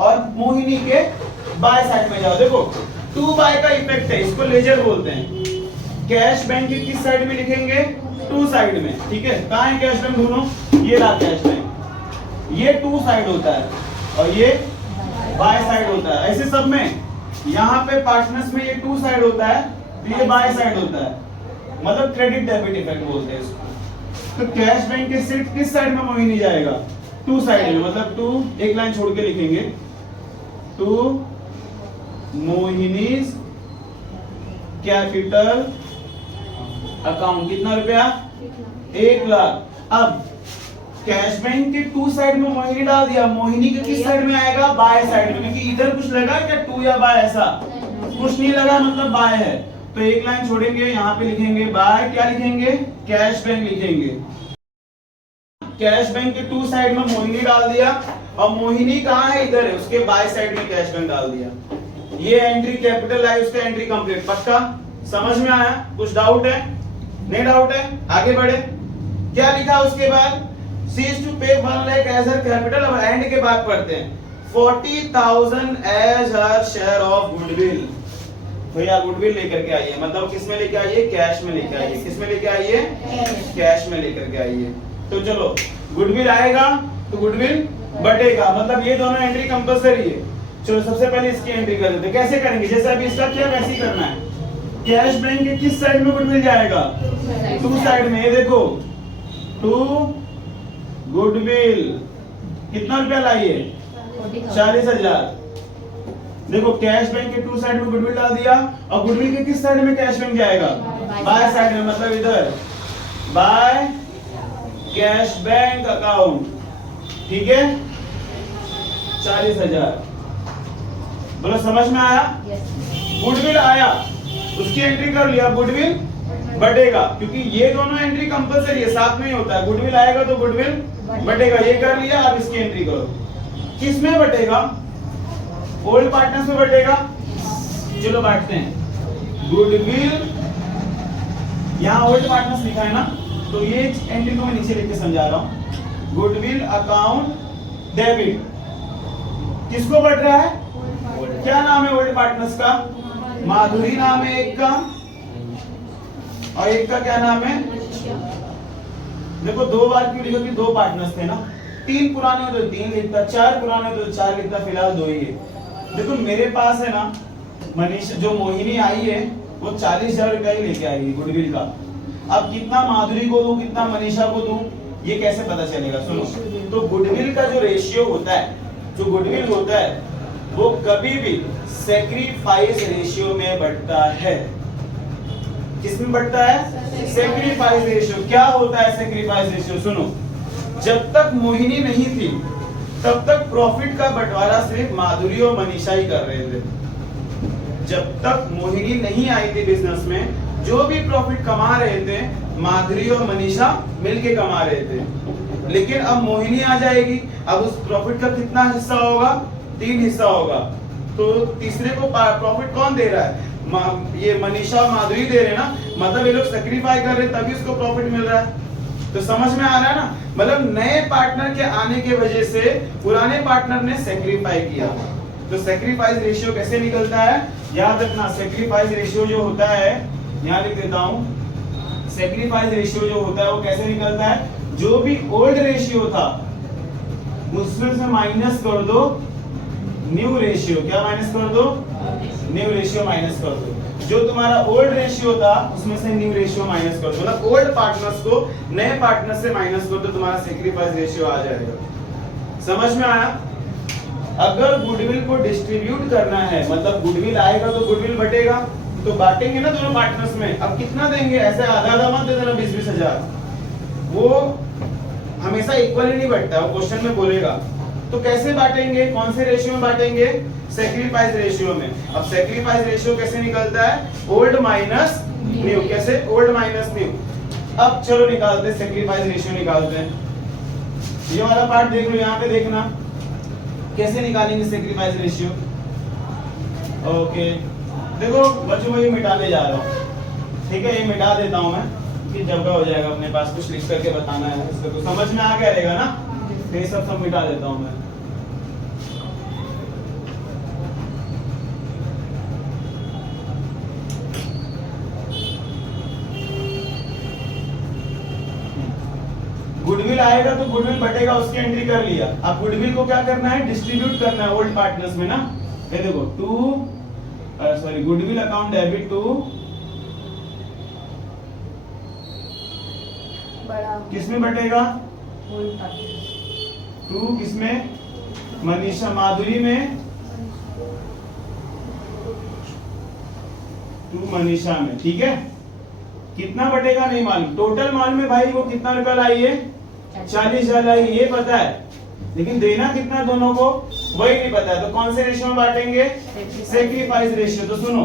और मोहिनी के बाय साइड में जाओ। देखो टू बाय का इफेक्ट है, इसको लेजर बोलते हैं। कैश बैंक के किस साइड में लिखेंगे? टू साइड में, ठीक है। कहाँ है कैश बैंक? ढूंढो, ये रहा कैश बैंक, ये टू साइड होता है और ये बाय साइड होता है। ऐसे सब में यहाँ पे पार्टनर्स में ये टू साइड होता है, तो ये बाय साइड होता है, मतलब क्रेडिट डेबिट इफेक्ट बोलते हैं इसको। तो कैश बैंक के सिर्फ किस साइड में मोहिनी जाएगा? टू साइड में, मतलब टू, एक लाइन छोड़ के लिखेंगे, टू मोहिनीज कैपिटल अकाउंट। कितना रुपया? 1 लाख। अब कैश बैंक के टू साइड में मोहिनी डाल दिया, मोहिनी के किस साइड में आएगा? बाय साइड में, क्योंकि इधर कुछ लगा क्या टू या बाय? ऐसा कुछ नहीं लगा, मतलब बाय है। तो एक लाइन छोड़ेंगे, यहाँ पे लिखेंगे बाय, क्या लिखेंगे? कैश बैंक लिखेंगे। कैश बैंक के टू साइड में मोहिनी डाल दिया और मोहिनी कहाँ है? इधर है, उसके बाय साइड में कैश बैंक डाल दिया। ये एंट्री कैपिटल आई, उसका एंट्री कंप्लीट। पक्का समझ में आया? कुछ डाउट है? नहीं डाउट है? आगे बढ़े। क्या लिखा उसके बाद? Cease to pay 1 lakh as her capital। अब एंड के बाद पढ़ते हैं 40,000 as her share of goodwill। भैया गुडविल लेकर के आइए, मतलब किस में लेके आइए? कैश में लेके आइए। किस में लेके आइए? कैश में लेकर के आइए। तो चलो गुडविल आएगा तो गुडविल बटेगा, मतलब ये दोनों एंट्री कंपलसरी है। चलो सबसे पहले इसकी एंट्री कर देते हैं। कैसे करेंगे? जैसे अभी इसका किया वैसे ही करना है। कैश बैंक के किस साइड में गुडविल जाएगा? टू साइड में। ये देखो टू गुडविल कितना रुपया लाइए? 40,000। देखो कैश बैंक के टू साइड में गुडविल डाल दिया और गुडविल के किस साइड में कैश बैंक जाएगा? बाय साइड में, मतलब इधर बाय कैश बैंक अकाउंट, ठीक है। 40,000। बोलो समझ में आया? गुडविल आया, उसकी एंट्री कर लिया, गुडविल बढ़ेगा, क्योंकि ये दोनों एंट्री कंपलसरी है, साथ में ही होता है। गुडविल आएगा तो गुडविल बढ़ेगा, ये कर लिया। अब इसकी एंट्री करो। किस में बढ़ेगा? ओल्ड पार्टनर्स में बढ़ेगा। चलो बांटते हैं। गुडविल, यहाँ ओल्ड पार्टनर्स लिखा है ना, तो ये एंट्री को मैं नीचे लिख के समझा रहा हूँ। गुडविल अकाउंट डेबिट किसको बढ़ रहा है? क्या नाम है ओल्ड पार्टनर्स का? माधुरी नाम है एक का, और एक का क्या नाम है? देखो दो बार क्यों लिखा? कि दो पार्टनर्स थे ना, तीन पुराने हो तो तीन लिखता, चार पुराने हो तो चार लिखता, फिलहाल दो ही है। देखो मेरे पास है ना मनीष, जो मोहिनी आई है वो 40,000 रुपया ही लेके आई है गुडविल का। अब कितना माधुरी को दूं, कितना मनीषा को दूं, ये कैसे पता चलेगा? सुनो, तो गुडविल का जो रेशियो होता है, जो गुडविल होता है वो कभी भी सैक्रिफाइस रेशियो में बढ़ता है। किसमें बढ़ता है? Sacrifice ratio. क्या होता है सैक्रिफाइस रेशियो? सुनो, जब तक मोहिनी नहीं थी तब तक प्रॉफिट का बंटवारा सिर्फ माधुरी और मनीषा ही कर रहे थे। जब तक मोहिनी नहीं आई थी बिजनेस में, जो भी प्रॉफिट कमा रहे थे माधुरी और मनीषा मिलके कमा रहे थे, लेकिन अब मोहिनी आ जाएगी, अब उस प्रॉफिट का कितना हिस्सा होगा? 3 हिस्सा होगा। तो तीसरे को प्रॉफिट कौन दे रहा है? ये मनीषा और माधुरी दे रहे हैं ना, मतलब ये लोग सेक्रीफाई कर रहे हैं तभी उसको प्रॉफिट मिल रहा है। तो समझ में आ रहा है ना, मतलब नए पार्टनर के आने के वजह से पुराने पार्टनर ने सेक्रीफाई किया। तो सेक्रीफाइस रेशियो कैसे निकलता है? याद रखना, सेक्रीफाइस रेशियो जो होता है, यहाँ लिख देता हूं, सेक्रीफाइस रेशियो जो होता है वो कैसे निकलता है? जो भी ओल्ड रेशियो था उसमें से माइनस कर दो न्यू रेशियो। क्या माइनस कर दो? न्यू रेशियो माइनस कर दो। जो तुम्हारा ओल्ड रेशियो था उसमें से न्यू रेशियो माइनस कर दो, मतलब ओल्ड पार्टनर्स को नए पार्टनर से माइनस कर दो, तुम्हारा सेक्रीफाइस रेशियो आ जाएगा। समझ में आया? अगर गुडविल को डिस्ट्रीब्यूट करना है, मतलब गुडविल आएगा तो गुडविल बटेगा, तो बांटेंगे ना दोनों पार्टनर्स में। अब कितना देंगे? ऐसे आधा आधा मत दे देना 20-20 हजार, वो हमेशा इक्वली नहीं बढ़ता, वो क्वेश्चन में बोलेगा। तो कैसे बांटेंगे? कौन से रेशियो में बांटेंगे? सेक्रीफाइस रेशियो में। अब सेक्रीफाइस रेशियो कैसे निकलता है? Old minus new. कैसे? Old minus new. अब चलो निकालते हैं, सेक्रीफाइस रेशियो निकालते हैं। ये वाला पार्ट देख लो, यहाँ पे देखना कैसे निकालेंगे सेक्रीफाइस रेशियो। ओके, देखो बच्चों को ये मिटाने जा रहा हूँ, ठीक है? ये मिटा देता हूँ मैं, कि जगह हो जाएगा, अपने पास कुछ लिख करके बताना है इसको, तो समझ में आ गया रहेगा ना। तो ये सब मिटा देता हूँ मैं। गुडविल आएगा तो गुडविल बटेगा, उसकी एंट्री कर लिया। अब गुडविल को क्या करना है? डिस्ट्रीब्यूट करना है ओल्ड पार्टनर्स में ना। ये देखो गुडविल अकाउंट डेबिट टू बड़ा किसमें बटेगा? Old partner. 2 किसमें? मनीषा माधुरी में, 2 मनीषा में, ठीक है? कितना बटेगा नहीं मालूम, टोटल मालूम है भाई, वो कितना रुपया लाई है? 40,000 लाई, ये पता है, लेकिन देना कितना दोनों को वही नहीं पता है। तो कौन से रेशियो में बांटेंगे? Sacrifice ratio. तो सुनो,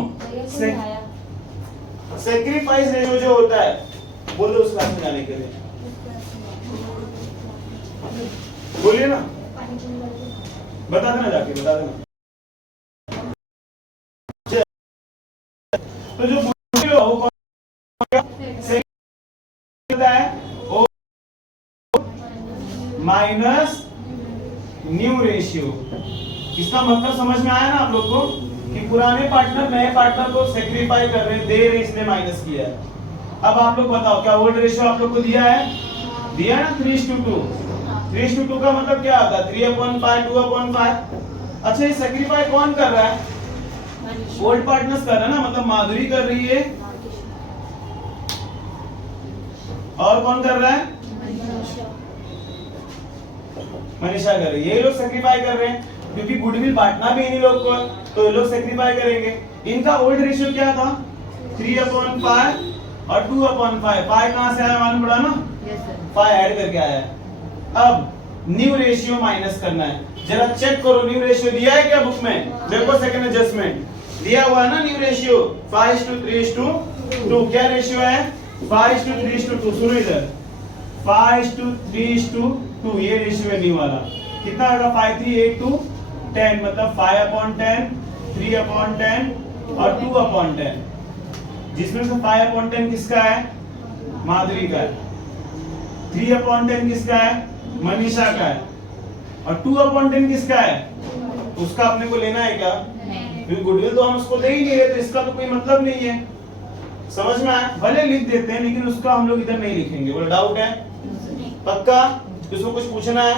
सेक्रीफाइस रेशियो जो होता है, बोलो उस क्लास में जाने के लिए, बोलिए ना, बता देना, जाके बता देना। तो जो वो माइनस न्यू रेशियो। इसका मतलब समझ में आया ना आप लोग को, कि पुराने पार्टनर नए पार्टनर को सेक्रीफाई कर रहे हैं, दे रहे, इसने माइनस किया है। अब आप लोग बताओ, क्या ओल्ड रेशियो आप लोग को दिया है? दिया ना, 3:2। 3:2 का मतलब क्या होता है? 3/5, 2/5। अच्छा, ये सेक्रीफाई कौन कर रहा है? ओल्ड पार्टनर्स कर रहा है ना, मतलब माधुरी कर रही है, और कौन कर रहा है? मनीषा कर रही है। ये लोग सेक्रीफाई कर रहे हैं, क्योंकि गुडविल बांटना भी इन्हीं लोग को है, तो ये लोग सेक्रीफाई करेंगे। इनका ओल्ड रेशियो क्या था? 3/5 और 2/5। 5 कहां से आया मालूम पड़ा ना? 5 ऐड करके आया है। अब न्यू रेशियो माइनस करना है, जरा चेक करो न्यू रेशियो दिया है क्या बुक में? देखो सेकंड एडजस्टमेंट दिया हुआ है ना न्यू रेशियो, 5:3:2। क्या रेशियो है? 5:3:2। सुनो इधर, 5:3:2, ये रेशियो है न्यू वाला। कितना होगा? 5:3:8:10, मतलब 5/10, 3/10 और 2/10। जिसमें से 5/10 किसका है? माधुरी का है। 3/10 किसका है? मनीषा का है। और 2/10 किसका है? उसका अपने को लेना है क्या? क्योंकि गुडविल तो हम उसको दे ही नहीं रहे, तो इसका तो कोई मतलब नहीं है। समझ में आया? भले लिख देते हैं, लेकिन उसका हम लोग इधर नहीं लिखेंगे। बोला डाउट है? पक्का? इसको कुछ पूछना है?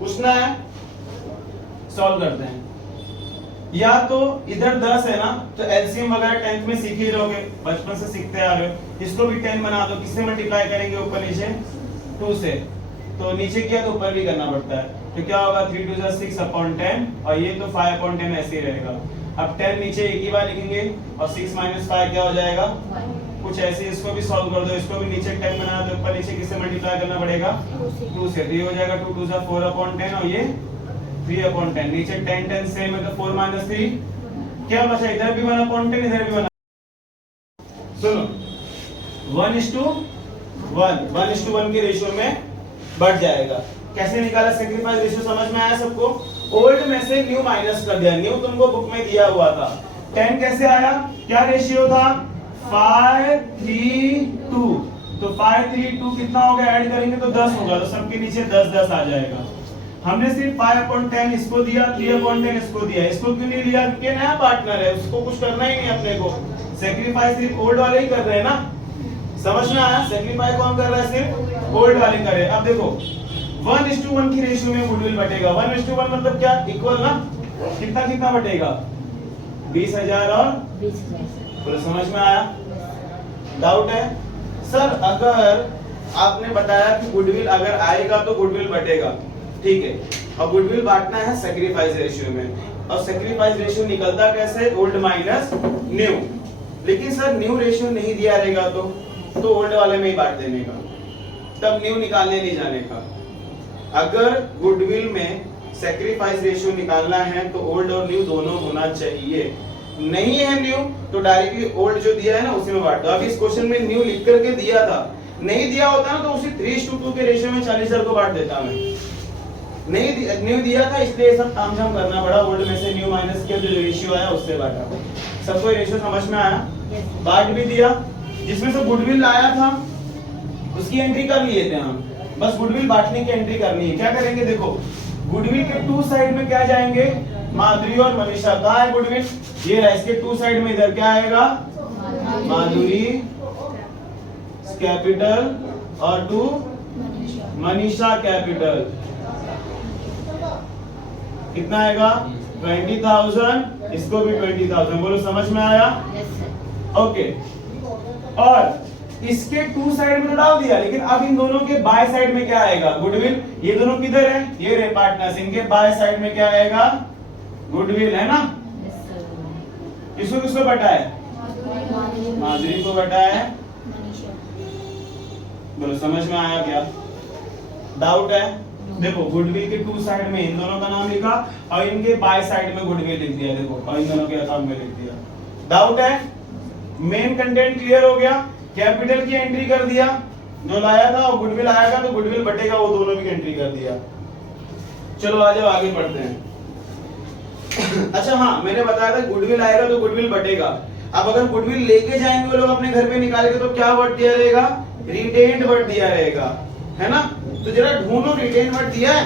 पूछना है? सॉल्व करते हैं। या तो इधर 10 है ना, तो एलसीएम वगैरह 10th में सीख ही रहोगे, बचपन से सीखते आ रहे हो। इसको भी 10 बना दो। किससे मल्टीप्लाई करेंगे? ऊपर नीचे 2 से, तो नीचे किया तो ऊपर भी करना पड़ता है। तो क्या होगा? 3 2 6/10, और ये तो 5/10 ऐसे ही रहेगा। अब 10 नीचे एक ही बार लिखेंगे, और 6 - 5 क्या हो जाएगा? कुछ ऐसे। इसको भी सॉल्व कर दो, इसको भी नीचे 10 बना दो, ऊपर नीचे किससे मल्टीप्लाई करना पड़ेगा? 2 से। तो ये हो जाएगा 2 2 4/10, और ये 3/10। नीचे 10 10 सेम है, तो 4 - 3 क्या बचा? इधर भी 1/10, इधर भी 1। सुनो, 1:1 के रेशियो में बढ़ जाएगा। कैसे निकाला सैक्रिफाइस रेशियो, समझ में आया सबको? ओल्ड में से न्यू माइनस कर दिया, न्यू तुमको बुक में दिया हुआ था। 10 कैसे आया, क्या रेशियो था? 5:3:2, तो 5:3:2 कितना हो गया, ऐड करेंगे तो 10 होगा, तो सबके नीचे 10 आ जाएगा। हमने सिर्फ 5/10 इसको दिया, 3/10 इसको दिया। इसको क्यों नहीं लिया? क्योंकि नया पार्टनर है, उसको कुछ करना ही नहीं अपने को। सैक्रिफाइस सिर्फ ओल्ड वाले ही कर रहे हैं ना, समझ में आया? सैक्रिफाइस कौन कर रहा है? सिर्फ ओल्ड वाले कर रहे हैं। अब देखो 1:1 की रेशियो में गुडविल बटेगा। 1:1 मतलब क्या, इक्वल ना, कितना कितना बटेगा? 20,000 और 20,000। बोलो समझ में आया? डाउट है? सर अगर आपने बताया कि गुडविल अगर आएगा तो गुडविल बटेगा, ठीक है, और गुडविल बांटना है सैक्रिफाइस रेशियो में, और सैक्रिफाइस रेशियो निकलता कैसे? Old minus new. लेकिन सर न्यू रेशियो नहीं दिया रहेगा तो ओल्ड वाले में ही बांट देने का, तब न्यू निकालने नहीं जाने का। अगर गुडविल में सैक्रिफाइस रेशियो निकालना है तो ओल्ड और न्यू दोनों होना चाहिए। नहीं है न्यू तो डायरेक्टली ओल्ड जो दिया है ना उसी में बांट दो। अभी इस क्वेश्चन में न्यू लिख करके दिया था, नहीं दिया होता ना तो उसी 3:2 के रेशियो में 40,000 को बांट देता मैं। नहीं न्यू दिया था इसलिए सब तामझाम करना पड़ा, ओल्ड में से न्यू माइनस किया, जो रेशियो आया उससे बांटा। सबको रेशियो समझ में आया? बांट भी दिया। जिसमें से गुडविल लाया था उसकी एंट्री कर लिए थे हम, बस गुडविल बांटने की एंट्री करनी है। क्या करेंगे देखो, गुडविल के 2 साइड में क्या जाएंगे? माधुरी और मनीषा। कहाँ है गुडविल? ये रहा, इसके 2 साइड में इधर क्या आएगा? माधुरी कैपिटल और 2 मनीषा कैपिटल। कितना आएगा? 20,000, इसको भी 20,000। बोलो समझ में आया? ओके। और इसके 2 साइड में तो डाल दिया, लेकिन अब इन दोनों के बाय साइड में क्या आएगा? गुडविल। ये दोनों किधर है? ये रे पार्टनर्स, इनके बाय साइड में क्या आएगा? गुडविल, है ना? किसको किसको बटा है? माधुरी को बटा है। बोलो समझ में आया क्या? डाउट है? देखो गुडविल के 2 साइड में इन दोनों का नाम लिखा और इनके बाय साइड में गुडविल लिख दिया, देखो, और इन दोनों के अकाउंट में लिख दिया। डाउट है? मेन कंटेंट क्लियर हो गया? कैपिटल की एंट्री कर दिया जो लाया था, और गुडविल आएगा तो गुडविल बटेगा, वो दोनों की एंट्री कर दिया। चलो आ जाओ आगे बढ़ते हैं। अच्छा हाँ, मैंने बताया था गुडविल आएगा तो गुडविल बटेगा। अब अगर गुडविल लेके जाएंगे वो लोग अपने घर पे निकाल के, तो क्या वर्ड दिया रहेगा? रिटेन्ड वर्ड दिया रहेगा, है ना? तो जरा ढूंढो रिटेन वर्ड दिया है।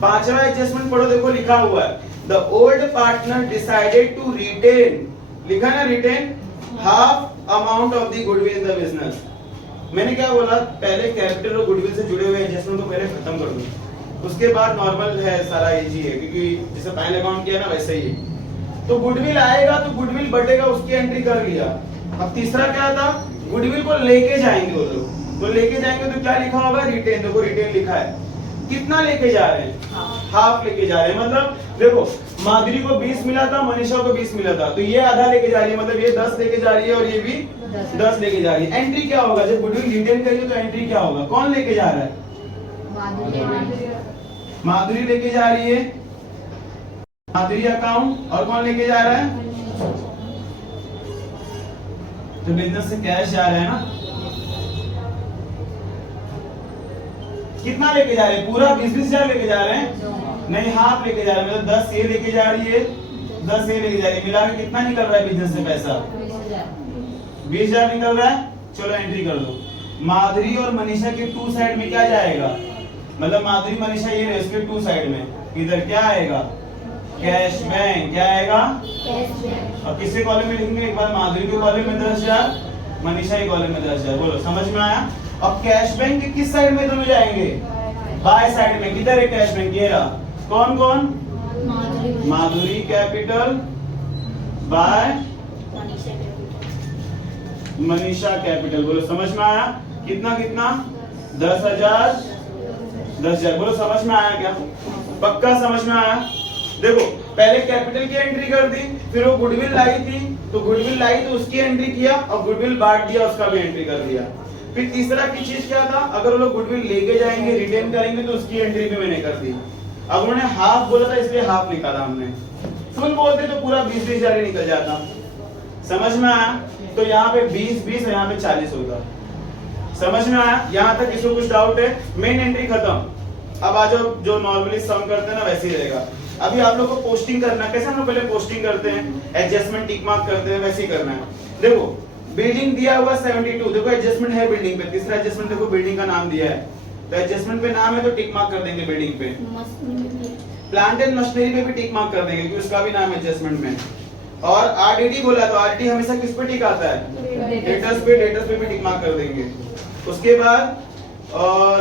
5वां एडजस्टमेंट पढ़ो, देखो लिखा हुआ है, the old partner decided to retain, लिखा है ना, retain half amount of the goodwill in the business. मैंने क्या बोला, पहले कैपिटल और गुडविल से जुड़े हुए एडजस्टमेंट को पहले खत्म कर दो, उसके बाद नॉर्मल है सारा इजी है, क्योंकि जैसे पहले अकाउंट किया ना वैसे ही। तो गुडविल आएगा तो गुडविल बटेगा, उसकी एंट्री कर लिया। अब तीसरा क्या था? गुडविल को लेके जाएंगे वो लोग, तो लेके जाएंगे तो क्या लिखा होगा? रिटेन। देखो रिटेन लिखा है, कितना लेके जा रहे हैं? हाफ लेके जा रहे हैं। मतलब देखो माधुरी को 20 मिला था, मनीषा को 20 मिला था, तो ये आधा लेके जा रही है, मतलब ये 10 लेके जा रही है और ये भी 10 लेके जा रही है। एंट्री क्या होगा? जब गुडविल रिटेन करिए तो एंट्री क्या होगा? कौन लेके जा रहा है? माधुरी लेके जा रही है, माधुरी अकाउंट, और कौन लेके जा रहा है? जो बिजनेस से कैश जा रहा है ना। कितना लेके जा रहे हैं? पूरा 20,000 लेके जा रहे हैं? नहीं, हाफ लेके जा रहे हैं, मतलब 10 ये लेके जा रही है, 10 ये लेके जा रही है, मिला के कितना निकल रहा है बिजनेस से पैसा? 20,000 निकल रहा है। चलो एंट्री कर दो। माधुरी और मनीषा के 2 साइड में क्या जाएगा? मतलब माधुरी मनीषा ये रहे, उसके 2 साइड में इधर क्या आएगा? Cash bank. क्या आएगा? और किसके कॉलम में लिखेंगे? एक बार माधुरी के कॉलम में 10,000, मनीषा के कॉलम में 10,000। बोलो समझ में आया? और कैश बैंक के किस साइड में दोनों जाएंगे? बाय साइड में। किधर है कैश बैंक? ये रहा। कौन कौन? माधुरी कैपिटल बाय मनीषा कैपिटल। बोलो समझ में आया? कितना कितना? 10,000 10,000। बोलो समझ में आया क्या? पक्का समझ में आया? देखो पहले कैपिटल की एंट्री कर दी, फिर वो गुडविल लाई थी, तो गुडविल लाई तो उसकी एंट्री किया, और गुडविल बांट दिया उसका भी एंट्री कर दिया। फिर तीसरा की चीज क्या था? अगर वो लोग गुडविल लेके जाएंगे, रिटेन करेंगे, तो उसकी एंट्री भी मैंने कर दी। अब उन्होंने हाफ बोला था इसलिए हाफ निकाला हमने, फुल बोलते तो पूरा 20,000 निकल जाता। समझ में आया? तो यहाँ पे 20 20 और यहाँ पे 40 होगा। समझ में आया? यहाँ तक किसी को कुछ डाउट है? मेन एंट्री खत्म। अब आ जाओ, जो नॉर्मली सम करते हैं ना वैसे ही रहेगा। अभी आप लोग को पोस्टिंग करना, कैसे हम लोग पहले पोस्टिंग करते हैं, एडजस्टमेंट टिक मार्क करते हैं, वैसे ही करना है। देखो बिल्डिंग दिया हुआ 72, देखो एडजस्टमेंट है बिल्डिंग पे, तीसरा एडजस्टमेंट देखो बिल्डिंग का नाम दिया है, तो एडजस्टमेंट पे नाम है तो टिक मार्क कर देंगे बिल्डिंग पे। प्लांट एंड मशीनरी पे भी टिक मार्क कर देंगे क्योंकि उसका भी नाम है एडजस्टमेंट में। और आरडीडी बोला तो आरडीडी हमेशा किस पे टिक आता है, डेटर्स पे भी टिक मार्क कर देंगे। उसके बाद और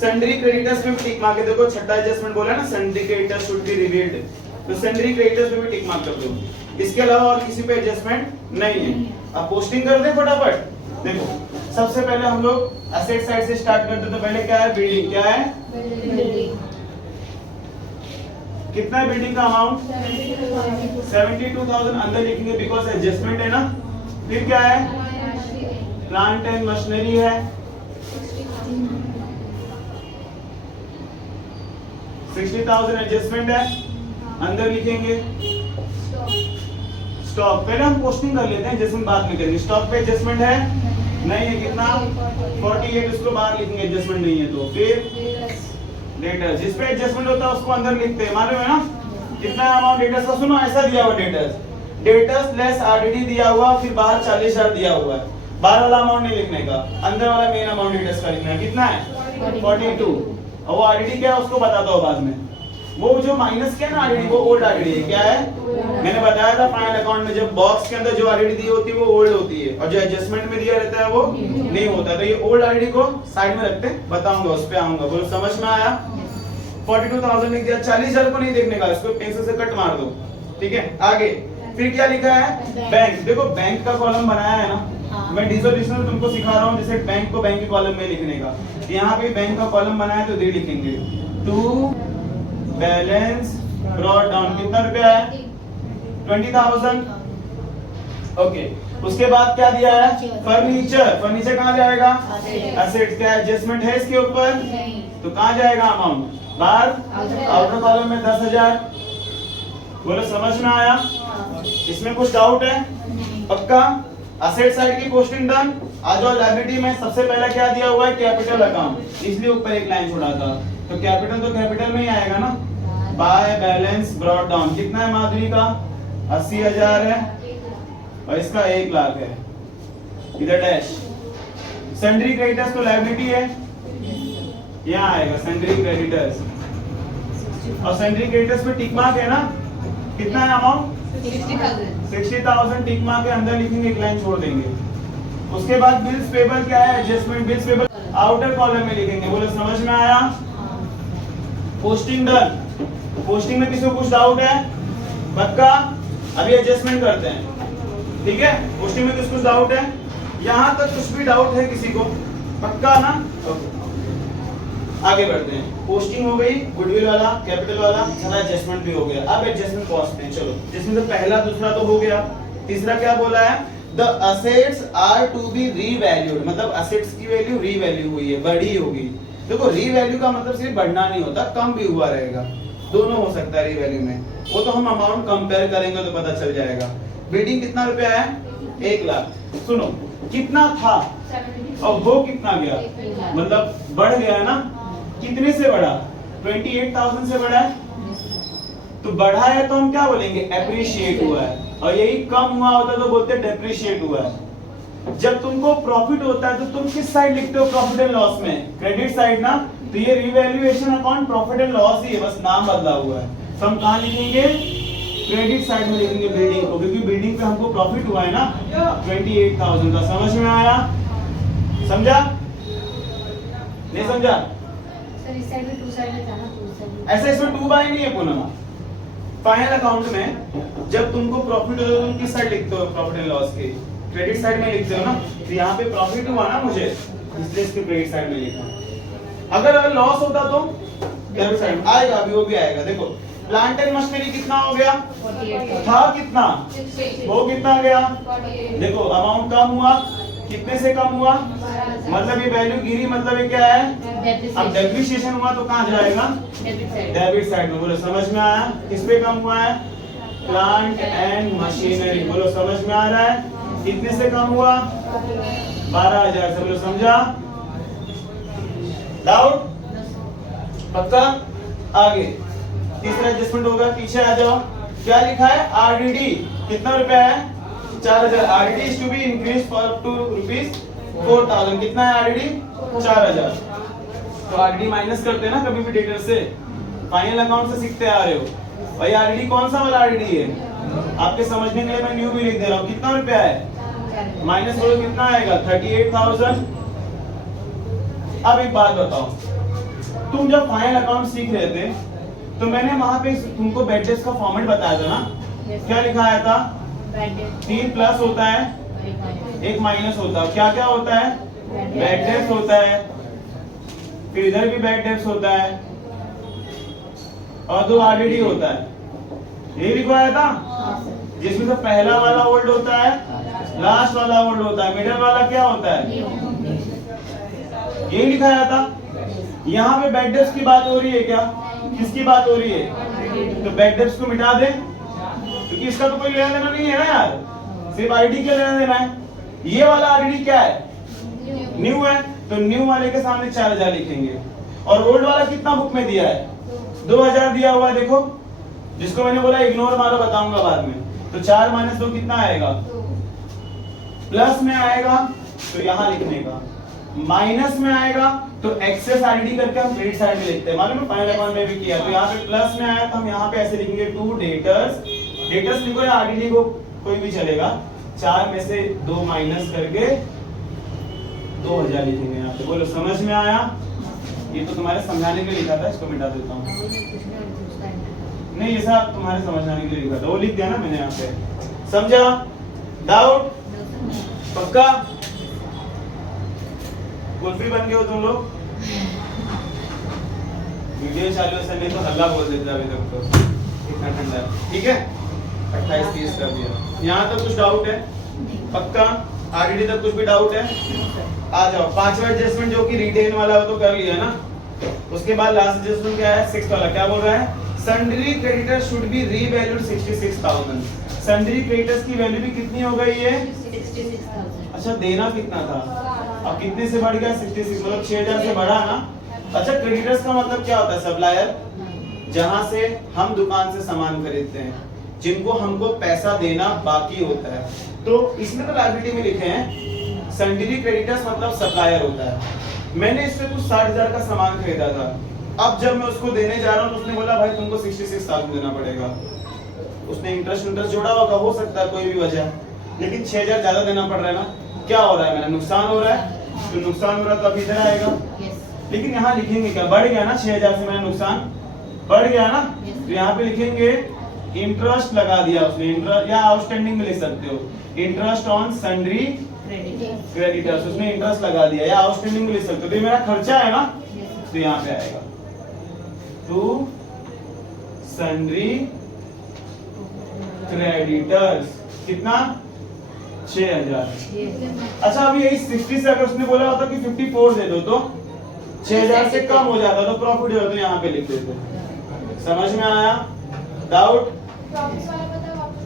सन्ड्री क्रेडिटर्स पे भी टिक मार्क है, देखो छठा एडजस्टमेंट बोला है ना, sundry creditors should be revealed, तो सन्ड्री क्रेडिटर्स पे भी टिक मार्क कर दो। इसके अलावा और किसी पे एडजस्टमेंट नहीं है। अब पोस्टिंग कर दे फटाफट। देखो सबसे पहले हम लोग एसेट साइड से स्टार्ट करते, तो पहले क्या है, बिल्डिंग। क्या है, कितना है बिल्डिंग का अमाउंट, 72,000 अंदर लिखेंगे बिकॉज एडजस्टमेंट है ना। फिर क्या है, प्लांट एंड मशीनरी है 60,000 एडजस्टमेंट है, अंदर लिखेंगे। स्टॉक पहले हम पोस्टिंग कर लेते हैं, एडजस्टमेंट बाद में करेंगे। स्टॉक पे एडजस्टमेंट है नहीं है, कितना 48, उसको बाहर लिखेंगे एडजस्टमेंट नहीं है तो। फिर डेटर्स, जिस पे एडजस्टमेंट होता है उसको अंदर लिखते हैं, मालूम है ना कितना अमाउंट डेटर्स का। सुनो ऐसा दिया हुआ डेटर्स लेस आरडीडी दिया हुआ, फिर बाहर 40,000 दिया हुआ है, बाहर वाला अमाउंट नहीं लिखने का, अंदर वाला मेन अमाउंट डेटर्स का लिखना है। कितना है 42, और वो आरडीडी क्या है उसको बताता हूँ बाद में। वो जो माइनस किया ना आरडीडी, वो ओल्ड आरडीडी है। क्या है, मैंने बताया था फाइनल अकाउंट में जब बॉक्स के अंदर जो आरडीडी दी होती है वो ओल्ड होती है, और जो एडजस्टमेंट में दिया रहता है वो नहीं होता। तो ये ओल्ड आरडीडी को साइड में रखते हैं, बताऊंगा उस पे आऊंगा। बोलो समझ में आया? 42,000 लिख दिया, 40,000 को नहीं देखने का, इसको पेंसिल से कट मार दो, ठीक है। आगे फिर क्या लिखा है, बैंक। देखो बैंक का कॉलम बनाया है ना, मैं डिसोल्यूशन तुमको सिखा रहा हूँ, जैसे बैंक को बैंक के कॉलम में लिखने का। यहाँ पे बैंक का कॉलम बनाया है तो दे लिखेंगे टू बैलेंस ब्रॉट डाउन। कितना रुपया है, 20,000। ओके, उसके बाद क्या दिया है, फर्नीचर। फर्नीचर कहाँ जाएगा, एसेट। क्या एडजस्टमेंट है इसके ऊपर, तो कहाँ जाएगा अमाउंट, बाहर आउटर कॉलम में 10,000। बोलो समझ में आया? इसमें कुछ डाउट है? पक्का? एसेट साइड की पोस्टिंग डन। आ जाओ लायबिलिटी में, सबसे पहला क्या दिया हुआ है, कैपिटल अकाउंट, इसलिए ऊपर एक लाइन छोड़ा था, तो कैपिटल में ही आएगा ना। बाय बैलेंस ब्रॉट डाउन, कितना है माधुरी का, 80,000 है, और इसका 1 लाख है, इधर डैश। सन्ड्री क्रेडिटर्स तो लायबिलिटी है, यहाँ आएगा सन्ड्री क्रेडिटर्स, और सन्ड्री क्रेडिटर्स पे टिक मार्क है ना, कितना है अमाउंट, 60,000 टिक मार्क के अंदर लिखेंगे, एक लाइन छोड़ देंगे। उसके बाद बिल्स पेबल क्या है, adjustment bills payable outer column में लिखेंगे। बोलो समझ में आया? Posting done. पोस्टिंग में किसी को कुछ डाउट है? पक्का? अभी एडजस्टमेंट करते हैं, ठीक है। पोस्टिंग में किसी को डाउट है? यहाँ तक कुछ भी डाउट है किसी को? पक्का ना? ओके, आगे बढ़ते हैं। पोस्टिंग हो गई, गुडविल वाला, कैपिटल वाला, सारा एडजस्टमेंट भी हो गया। अब एडजस्टमेंट कॉस्ट में चलो, जिसमें से पहला दूसरा तो हो गया, तीसरा क्या बोला है, the assets are to be revalued, मतलब असेट्स की वैल्यू रीवैल्यू हुई है, बढ़ी होगी। देखो रीवैल्यू का मतलब सिर्फ बढ़ना नहीं होता, कम भी हुआ रहेगा, दोनों हो सकता है रीवैल्यू में, वो तो हम अमाउंट कंपेयर करेंगे तो पता चल जाएगा। बिल्डिंग कितना रुपया है, 1 लाख। सुनो कितना था और वो कितना गया, मतलब बढ़ गया ना, कितने से बढ़ा, 28,000 से बढ़ा है, तो बढ़ा है तो हम क्या बोलेंगे, एप्रिशिएट हुआ है, और यही कम हुआ होता तो बोलते डेप्रिशिएट हुआ है। जब तुमको प्रॉफिट होता है तो तुम किस साइड लिखते हो, प्रॉफिट एंड लॉस में, क्रेडिट साइड ना, तो ये revaluation account profit and loss ही है, बस नाम बदला हुआ है। तो हम कहाँ लिखेंगे, क्रेडिट साइड में लिखेंगे बिल्डिंग को, क्योंकि बिल्डिंग पे हमको प्रॉफिट हुआ है ना 28,000 का। समझ में आया? समझा नहीं समझा? सर इस साइड में 2 साइड में था ना, 2 साइड ऐसा इसमें 2 बाय नहीं है पुनः। फाइनल अकाउंट में जब तुमको प्रॉफिट होता है तुम किस साइड लिखते हो, प्रॉफिट एंड लॉस के क्रेडिट साइड में लिखते हो ना, तो यहाँ पे प्रॉफिट हुआ ना मुझे, इसलिए इसके क्रेडिट साइड में लिखा। अगर लॉस होता तो डेबिट साइड में आएगा, अभी वो भी आएगा। देखो प्लांट एंड मशीनरी कितना हो गया, 48 था कितना, वो कितना गया, 48 देखो अमाउंट कम हुआ, कितने से कम हुआ, मतलब ये वैल्यू गिरी, मतलब ये क्या है, अब डेप्रिसिएशन हुआ तो कहाँ जाएगा, डेबिट साइड में। बोलो समझ में आया? किस पे कम हुआ है, प्लांट एंड मशीनरी। बोलो समझ में आ रहा है? कितने से कम हुआ, 12,000 से। बोलो समझा? डाउट? No, sir. पक्का? आगे तीसरा एडजस्टमेंट होगा, पीछे आ जाओ। क्या लिखा है? आरडीडी कितना रुपया है? 4000। RDD is to be increase for up to rupees 4000। कितना है आरडीडी? 4000। तो आरडीडी माइनस करते हैं ना कभी भी डेटर से, फाइनल अकाउंट से सीखते आ रहे हो भाई। आरडीडी कौन सा वाला आरडीडी है? आपके समझने के लिए मैं न्यू भी लिख दे रहा हूँ। कितना रुपया है? माइनस करो कितना आएगा? 38,000। अब एक बात बताओ, तुम जब फाइनल अकाउंट सीख रहे थे तो मैंने वहां पे तुमको बैड डेट्स का फॉर्मेट बताया था ना? Yes, क्या लिखा आया था? Bad debt. 3 प्लस होता है, Very minus. 1 माइनस होता है। क्या क्या होता है? बैड डेट्स होता है, फिर इधर भी बैड डेट्स होता है, और 2 आरडीडी होता है। यही लिखवाया था, हाँ, sir. जिसमें से पहला वाला ओल्ड होता है, लास्ट वाला ओल्ड होता है, मिडिल वाला क्या होता है? यही लिखाया था। यहाँ पे बैड डेट्स की बात हो रही है क्या? किसकी बात हो रही है? तो बैड डेट्स को मिटा दे, क्योंकि इसका तो कोई लेना देना नहीं है ना यार, सिर्फ आईडी के लेना देना है। ये वाला आईडी क्या है? न्यू है, तो न्यू वाले के सामने 4000 लिखेंगे। और ओल्ड वाला कितना बुक में दिया है? 2000 दिया हुआ है, देखो, जिसको मैंने बोला इग्नोर मारो, बताऊंगा बाद में। तो 4 माइनस 2 कितना आएगा? प्लस में आएगा तो यहाँ लिखने का, माइनस में आएगा तो एक्सेस आईडी करके हम क्रेडिट साइड में लिखते हैं, मालूम है? फाइनल अकाउंट में भी किया। तो यहाँ पे प्लस में आया तो हम यहाँ पे ऐसे लिखेंगे टू डेटर्स। डेटर्स लिखो या आरडीडी को कोई भी चलेगा। 4 में से 2 माइनस करके 2000 लिखेंगे यहाँ पे। बोलो समझ में आया? ये तो तुम्हारे समझाने के लिए लिखा था, इसको मिटा देता हूँ। नहीं, ये सब तुम्हारे समझाने के लिए लिखा था, वो लिख दिया ना मैंने यहाँ पे। समझा? डाउट? पक्का? कुल्फी बन गए हो तुम लोग? वीडियो चालू है, नहीं तो हल्ला बोल देते अभी तक तो। इतना ठंडा है, ठीक है? 28-30 कर दिया। यहाँ तक कुछ डाउट है? पक्का? आरडीडी तक कुछ भी डाउट है? आ जाओ। पांचवा एडजस्टमेंट जो कि रिटेन वाला वो तो कर लिया ना। उसके बाद लास्ट एडजस्टमेंट क्या है? 6th वाला। क्या बोल रहा है? Sundry creditors should be revalued 66,000। Sundry creditors की वैल्यू भी कितनी हो गई है? 66,000. अच्छा, देना कितना था? अब कितने से बढ़ गया? 66, मतलब 6000 से बढ़ा ना। अच्छा, क्रेडिटर्स का मतलब क्या होता है? सप्लायर, जहां से हम दुकान से सामान खरीदते हैं, जिनको हमको पैसा देना बाकी होता है। तो इसमें तो लायबिलिटी में लिखे हैं सन्ड्री क्रेडिटर्स मतलब सप्लायर होता है। मैंने इससे कुछ 60,000 का सामान खरीदा था। अब जब मैं उसको देने जा रहा हूँ तो उसने बोला भाई तुमको 66,000 देना पड़ेगा। उसने इंटरेस्ट जोड़ा होगा, हो सकता है कोई भी वजह, लेकिन 6000 ज्यादा देना पड़ रहा है ना। क्या हो रहा है? मेरा नुकसान हो रहा है। तो नुकसान हो रहा है तो अब इधर आएगा। लेकिन यहाँ लिखेंगे क्या? बढ़ गया ना, 6000 से मेरा नुकसान बढ़ गया ना। तो यहाँ पे लिखेंगे इंटरेस्ट लगा दिया उसने, इंटरेस्ट, या आउटस्टैंडिंग में लिख सकते हो, इंटरेस्ट ऑन सन्ड्री क्रेडिटर्स। उसने इंटरेस्ट लगा दिया, या आउटस्टैंडिंग में लिख सकते हो। तो ये मेरा खर्चा है ना, तो यहाँ पे आएगा टू सन्ड्री क्रेडिटर्स। कितना? 6000। अच्छा, अभी यही 60 से अगर उसने बोला होता कि 54 दे दो तो 6000 से कम हो जाता तो प्रॉफिट हो, तो यहाँ पे लिख देते। समझ में आया? डाउट?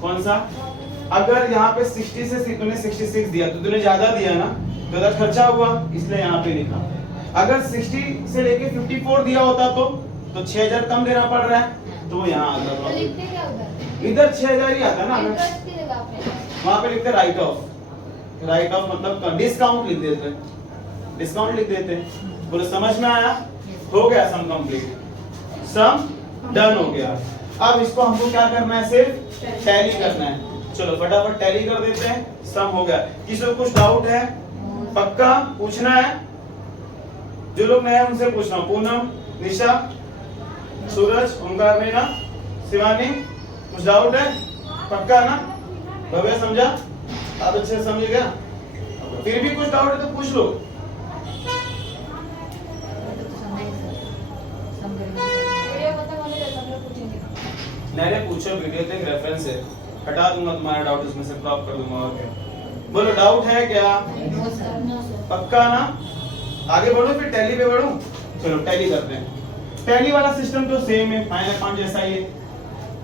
कौन सा? अगर यहाँ पे 60 से तूने 66 दिया तो तूने ज्यादा दिया ना, तो इधर खर्चा हुआ, इसलिए यहाँ पे लिखा। अगर 60 से लेके 54 दिया होता तो 6000 कम देना पड़ रहा है, तो वो यहाँ आता तो प्रॉफिट। लिखते क्या उधर? इधर 6000 ही आता ना, इंटरेस्ट की जगह पे वहां पे लिखते राइट ऑफ। राइट ऑफ मतलब डिस्काउंट लिख देते, डिस्काउंट लिख देते। बोलो समझ में आया? हो गया सम कंप्लीट, सम डन हो गया। अब इसको हमको क्या करना है? सिर्फ टैली करना है। चलो फटाफट टैली कर देते हैं। सम हो गया। किसी को कुछ डाउट है? पक्का पूछना है? जो लोग नए हैं उनसे पूछना। पूनम, निशा, सूरज, ओंकार, मीना, शिवानी, कुछ डाउट है? पक्का ना? भव्य समझा? आप अच्छे से समझ गया? फिर भी कुछ डाउट है तो पूछ लो। मैंने पूछो, वीडियो तक रेफरेंस है, हटा दूंगा तुम्हारा डाउट, उसमें से क्रॉप कर दूंगा। और क्या? बोलो डाउट है क्या? पक्का ना? आगे बढ़ो, फिर टैली पे बढ़ो। चलो टैली करते हैं। टैली वाला सिस्टम तो सेम है, फाइनल अकाउंट जैसा ही है।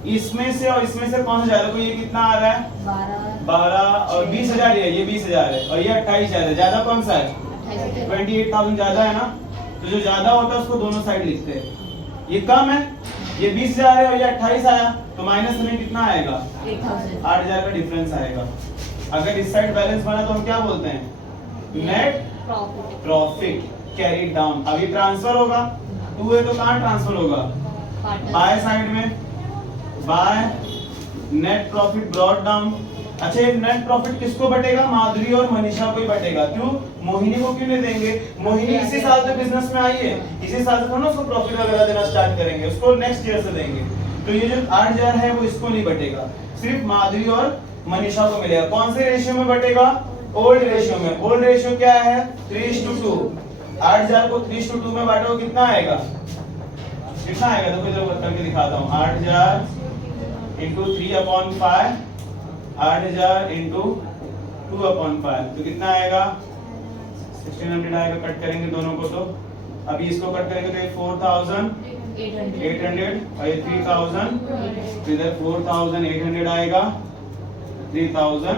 इसमें से और इसमें से कौन सा ज्यादा? कोई ये कितना आ रहा है? 12 और 20,000 है, ये 20,000 है, और ये 28,000 है। ज्यादा कौन सा है? 28,000 ज्यादा है ना। तो जो ज्यादा होता है उसको दोनों साइड लिखते हैं। ये कम है, ये 20,000 है और ये 28 आया, तो माइनस में कितना आएगा? 8,000 8,000 का डिफरेंस आएगा। अगर इस साइड बैलेंस बना तो हम क्या बोलते हैं? Net profit profit carry down. अभी ट्रांसफर होगा, 2 है तो कहाँ ट्रांसफर होगा? बाय साइड में, by net profit brought down. अच्छा ये नेट प्रॉफिट किसको बटेगा? माधुरी और मनीषा को ही बटेगा। क्यों? मोहिनी को क्यों नहीं देंगे? मोहिनी इसी साल से बिजनेस में आई है, इसी साल से थोड़ा उसको प्रॉफिट वगैरह देना स्टार्ट करेंगे, उसको नेक्स्ट ईयर से देंगे। तो ये जो 8,000 है वो इसको नहीं बटेगा, सिर्फ माधुरी और मनीषा को मिलेगा। कौन से रेशियो में बटेगा? ओल्ड रेशियो में। ओल्ड रेशियो क्या है? 3:2। 8,000 को 3:2 में बांटो, कितना आएगा? कितना आएगा? देखो इधर करके दिखाता हूँ। 8,000 इंटू 3/5, 8,000 इंटू 2/5, तो कितना आएगा? 1600 आएगा। कट करेंगे दोनों को, तो अभी इसको कट करेंगे तो ये 4,800 और ये 3,000, तो इधर 4,800 आएगा, 3,000,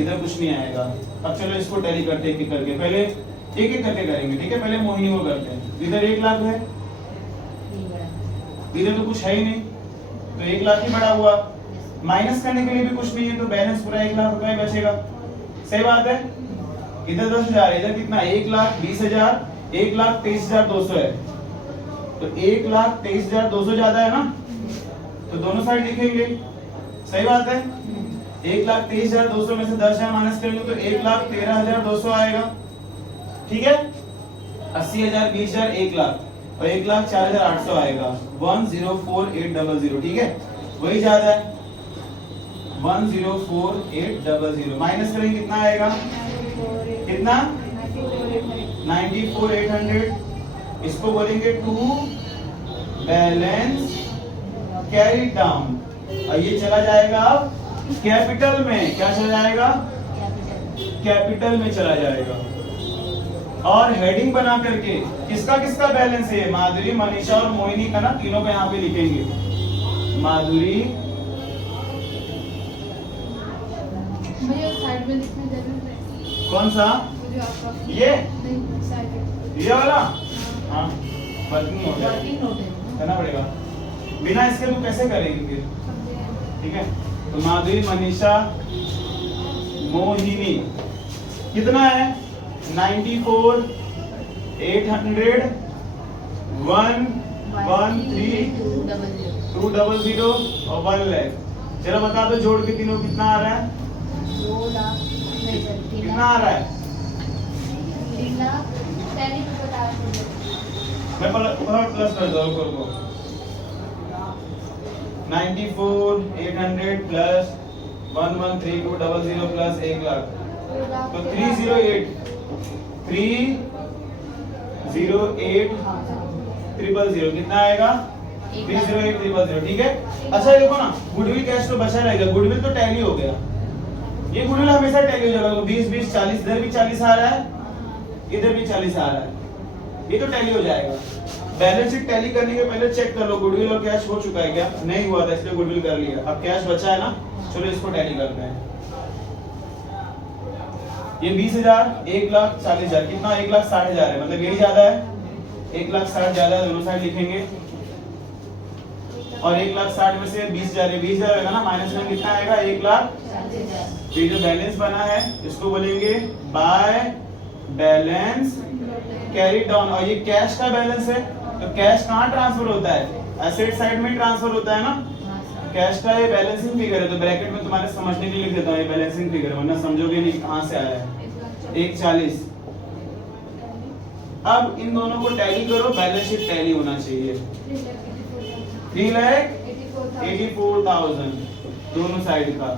इधर कुछ नहीं आएगा। अब चलो इसको टैली करते एक एक करके, पहले एक एक करके करेंगे, ठीक है? पहले मोहिनी को करते हैं। इधर 1 लाख है, इधर तो कुछ है ही नहीं, तो 1 लाख ही बड़ा हुआ। माइनस करने के लिए भी कुछ नहीं है, तो बैलेंस पूरा 1 लाख रुपए बचेगा। सही बात है। इधर 10,000, इधर कितना? 1,20,000, 1,23,200 है, तो 1,23,200 ज्यादा है ना, तो दोनों साइड लिखेंगे। सही बात है। 1,23,200 में से 10,000 माइनस करेंगे तो 1,13,200 आएगा, ठीक है? 80,000, 20,000, 1 लाख और 1,04,800 आएगा, 1,04,800, ठीक है? वही ज्यादा है, 1,04,800 माइनस करेंगे कितना आएगा? कितना? 94,800। इसको बोलेंगे टू बैलेंस कैरी डाउन, और ये चला जाएगा अब कैपिटल में। क्या चला जाएगा? कैपिटल में चला जाएगा। और हेडिंग बना करके किसका किसका बैलेंस है? माधुरी, मनीषा और मोहिनी का ना, तीनों को यहाँ पे लिखेंगे। माधुरी, भैया साइड में लिखने जरूर है। कौन सा? मुझे आपका ये नहीं साइड में। ये वाला? हाँ, वर्किंग हो गया, वर्किंग नोट है करना पड़ेगा। बिना इसके तो कैसे करेंगे फिर? ठीक है, तो माधुरी, मनीषा, मोहिनी कितना है? 94,800, 1,13,200 और 1 लाख। चलो बता दो जोड़ के तीनों कितना आ रहा है? 2 लाख नहीं सर 3 कितना आ रहा है? 3 लाख पहले तो बता दो। मैं प्लस कर दो को 94,800 प्लस 1,13,200 प्लस 1 लाख, तो 308,000 कितना आएगा? 308,000, ठीक है? अच्छा ये देखो ना, गुडविल कैश तो बचा रहेगा, गुडविल तो टैली हो गया। ये गुडविल हमेशा टैली हो जाएगा, 20, 20, 40, इधर भी 40 आ रहा है, इधर भी 40 आ रहा है, ये तो टैली हो जाएगा। बैलेंस शीट टैली करने के पहले चेक कर लो गुडविल और कैश हो चुका है क्या? नहीं हुआ था इसलिए गुडविल कर लिया। अब कैश बचा है ना, चलो इसको टैली करते हैं। ये 20,000, 1,40,000, कितना? 1,60,000 है, मतलब यही ज्यादा है, 1,60,000 ज्यादा है, दोनों साइड लिखेंगे। और 1,60,000 में से 20,000 है, 20,000 होगा ना, माइनस में कितना आएगा? 1,00,000। तो ये जो बैलेंस बना है इसको बोलेंगे बाय बैलेंस कैरी डाउन। और ये कैश का बैलेंस है, तो कैश कहाँ ट्रांसफर होता है? एसेट साइड में ट्रांसफर होता है ना। कैश का ये बैलेंसिंग फिगर है, तो ब्रैकेट में तुम्हारे समझने के लिए लिख देता हूँ, ये बैलेंसिंग फिगर, वरना समझोगे नहीं कहाँ से आया है। 1,40। अब इन दोनों को टैली करो, बैलेंस शीट टैली होना चाहिए। 3,84,000 दोनों साइड का।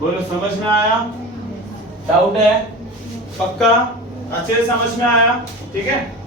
बोलो समझ में आया? डाउट है? पक्का? अच्छे से समझ में आया? ठीक है।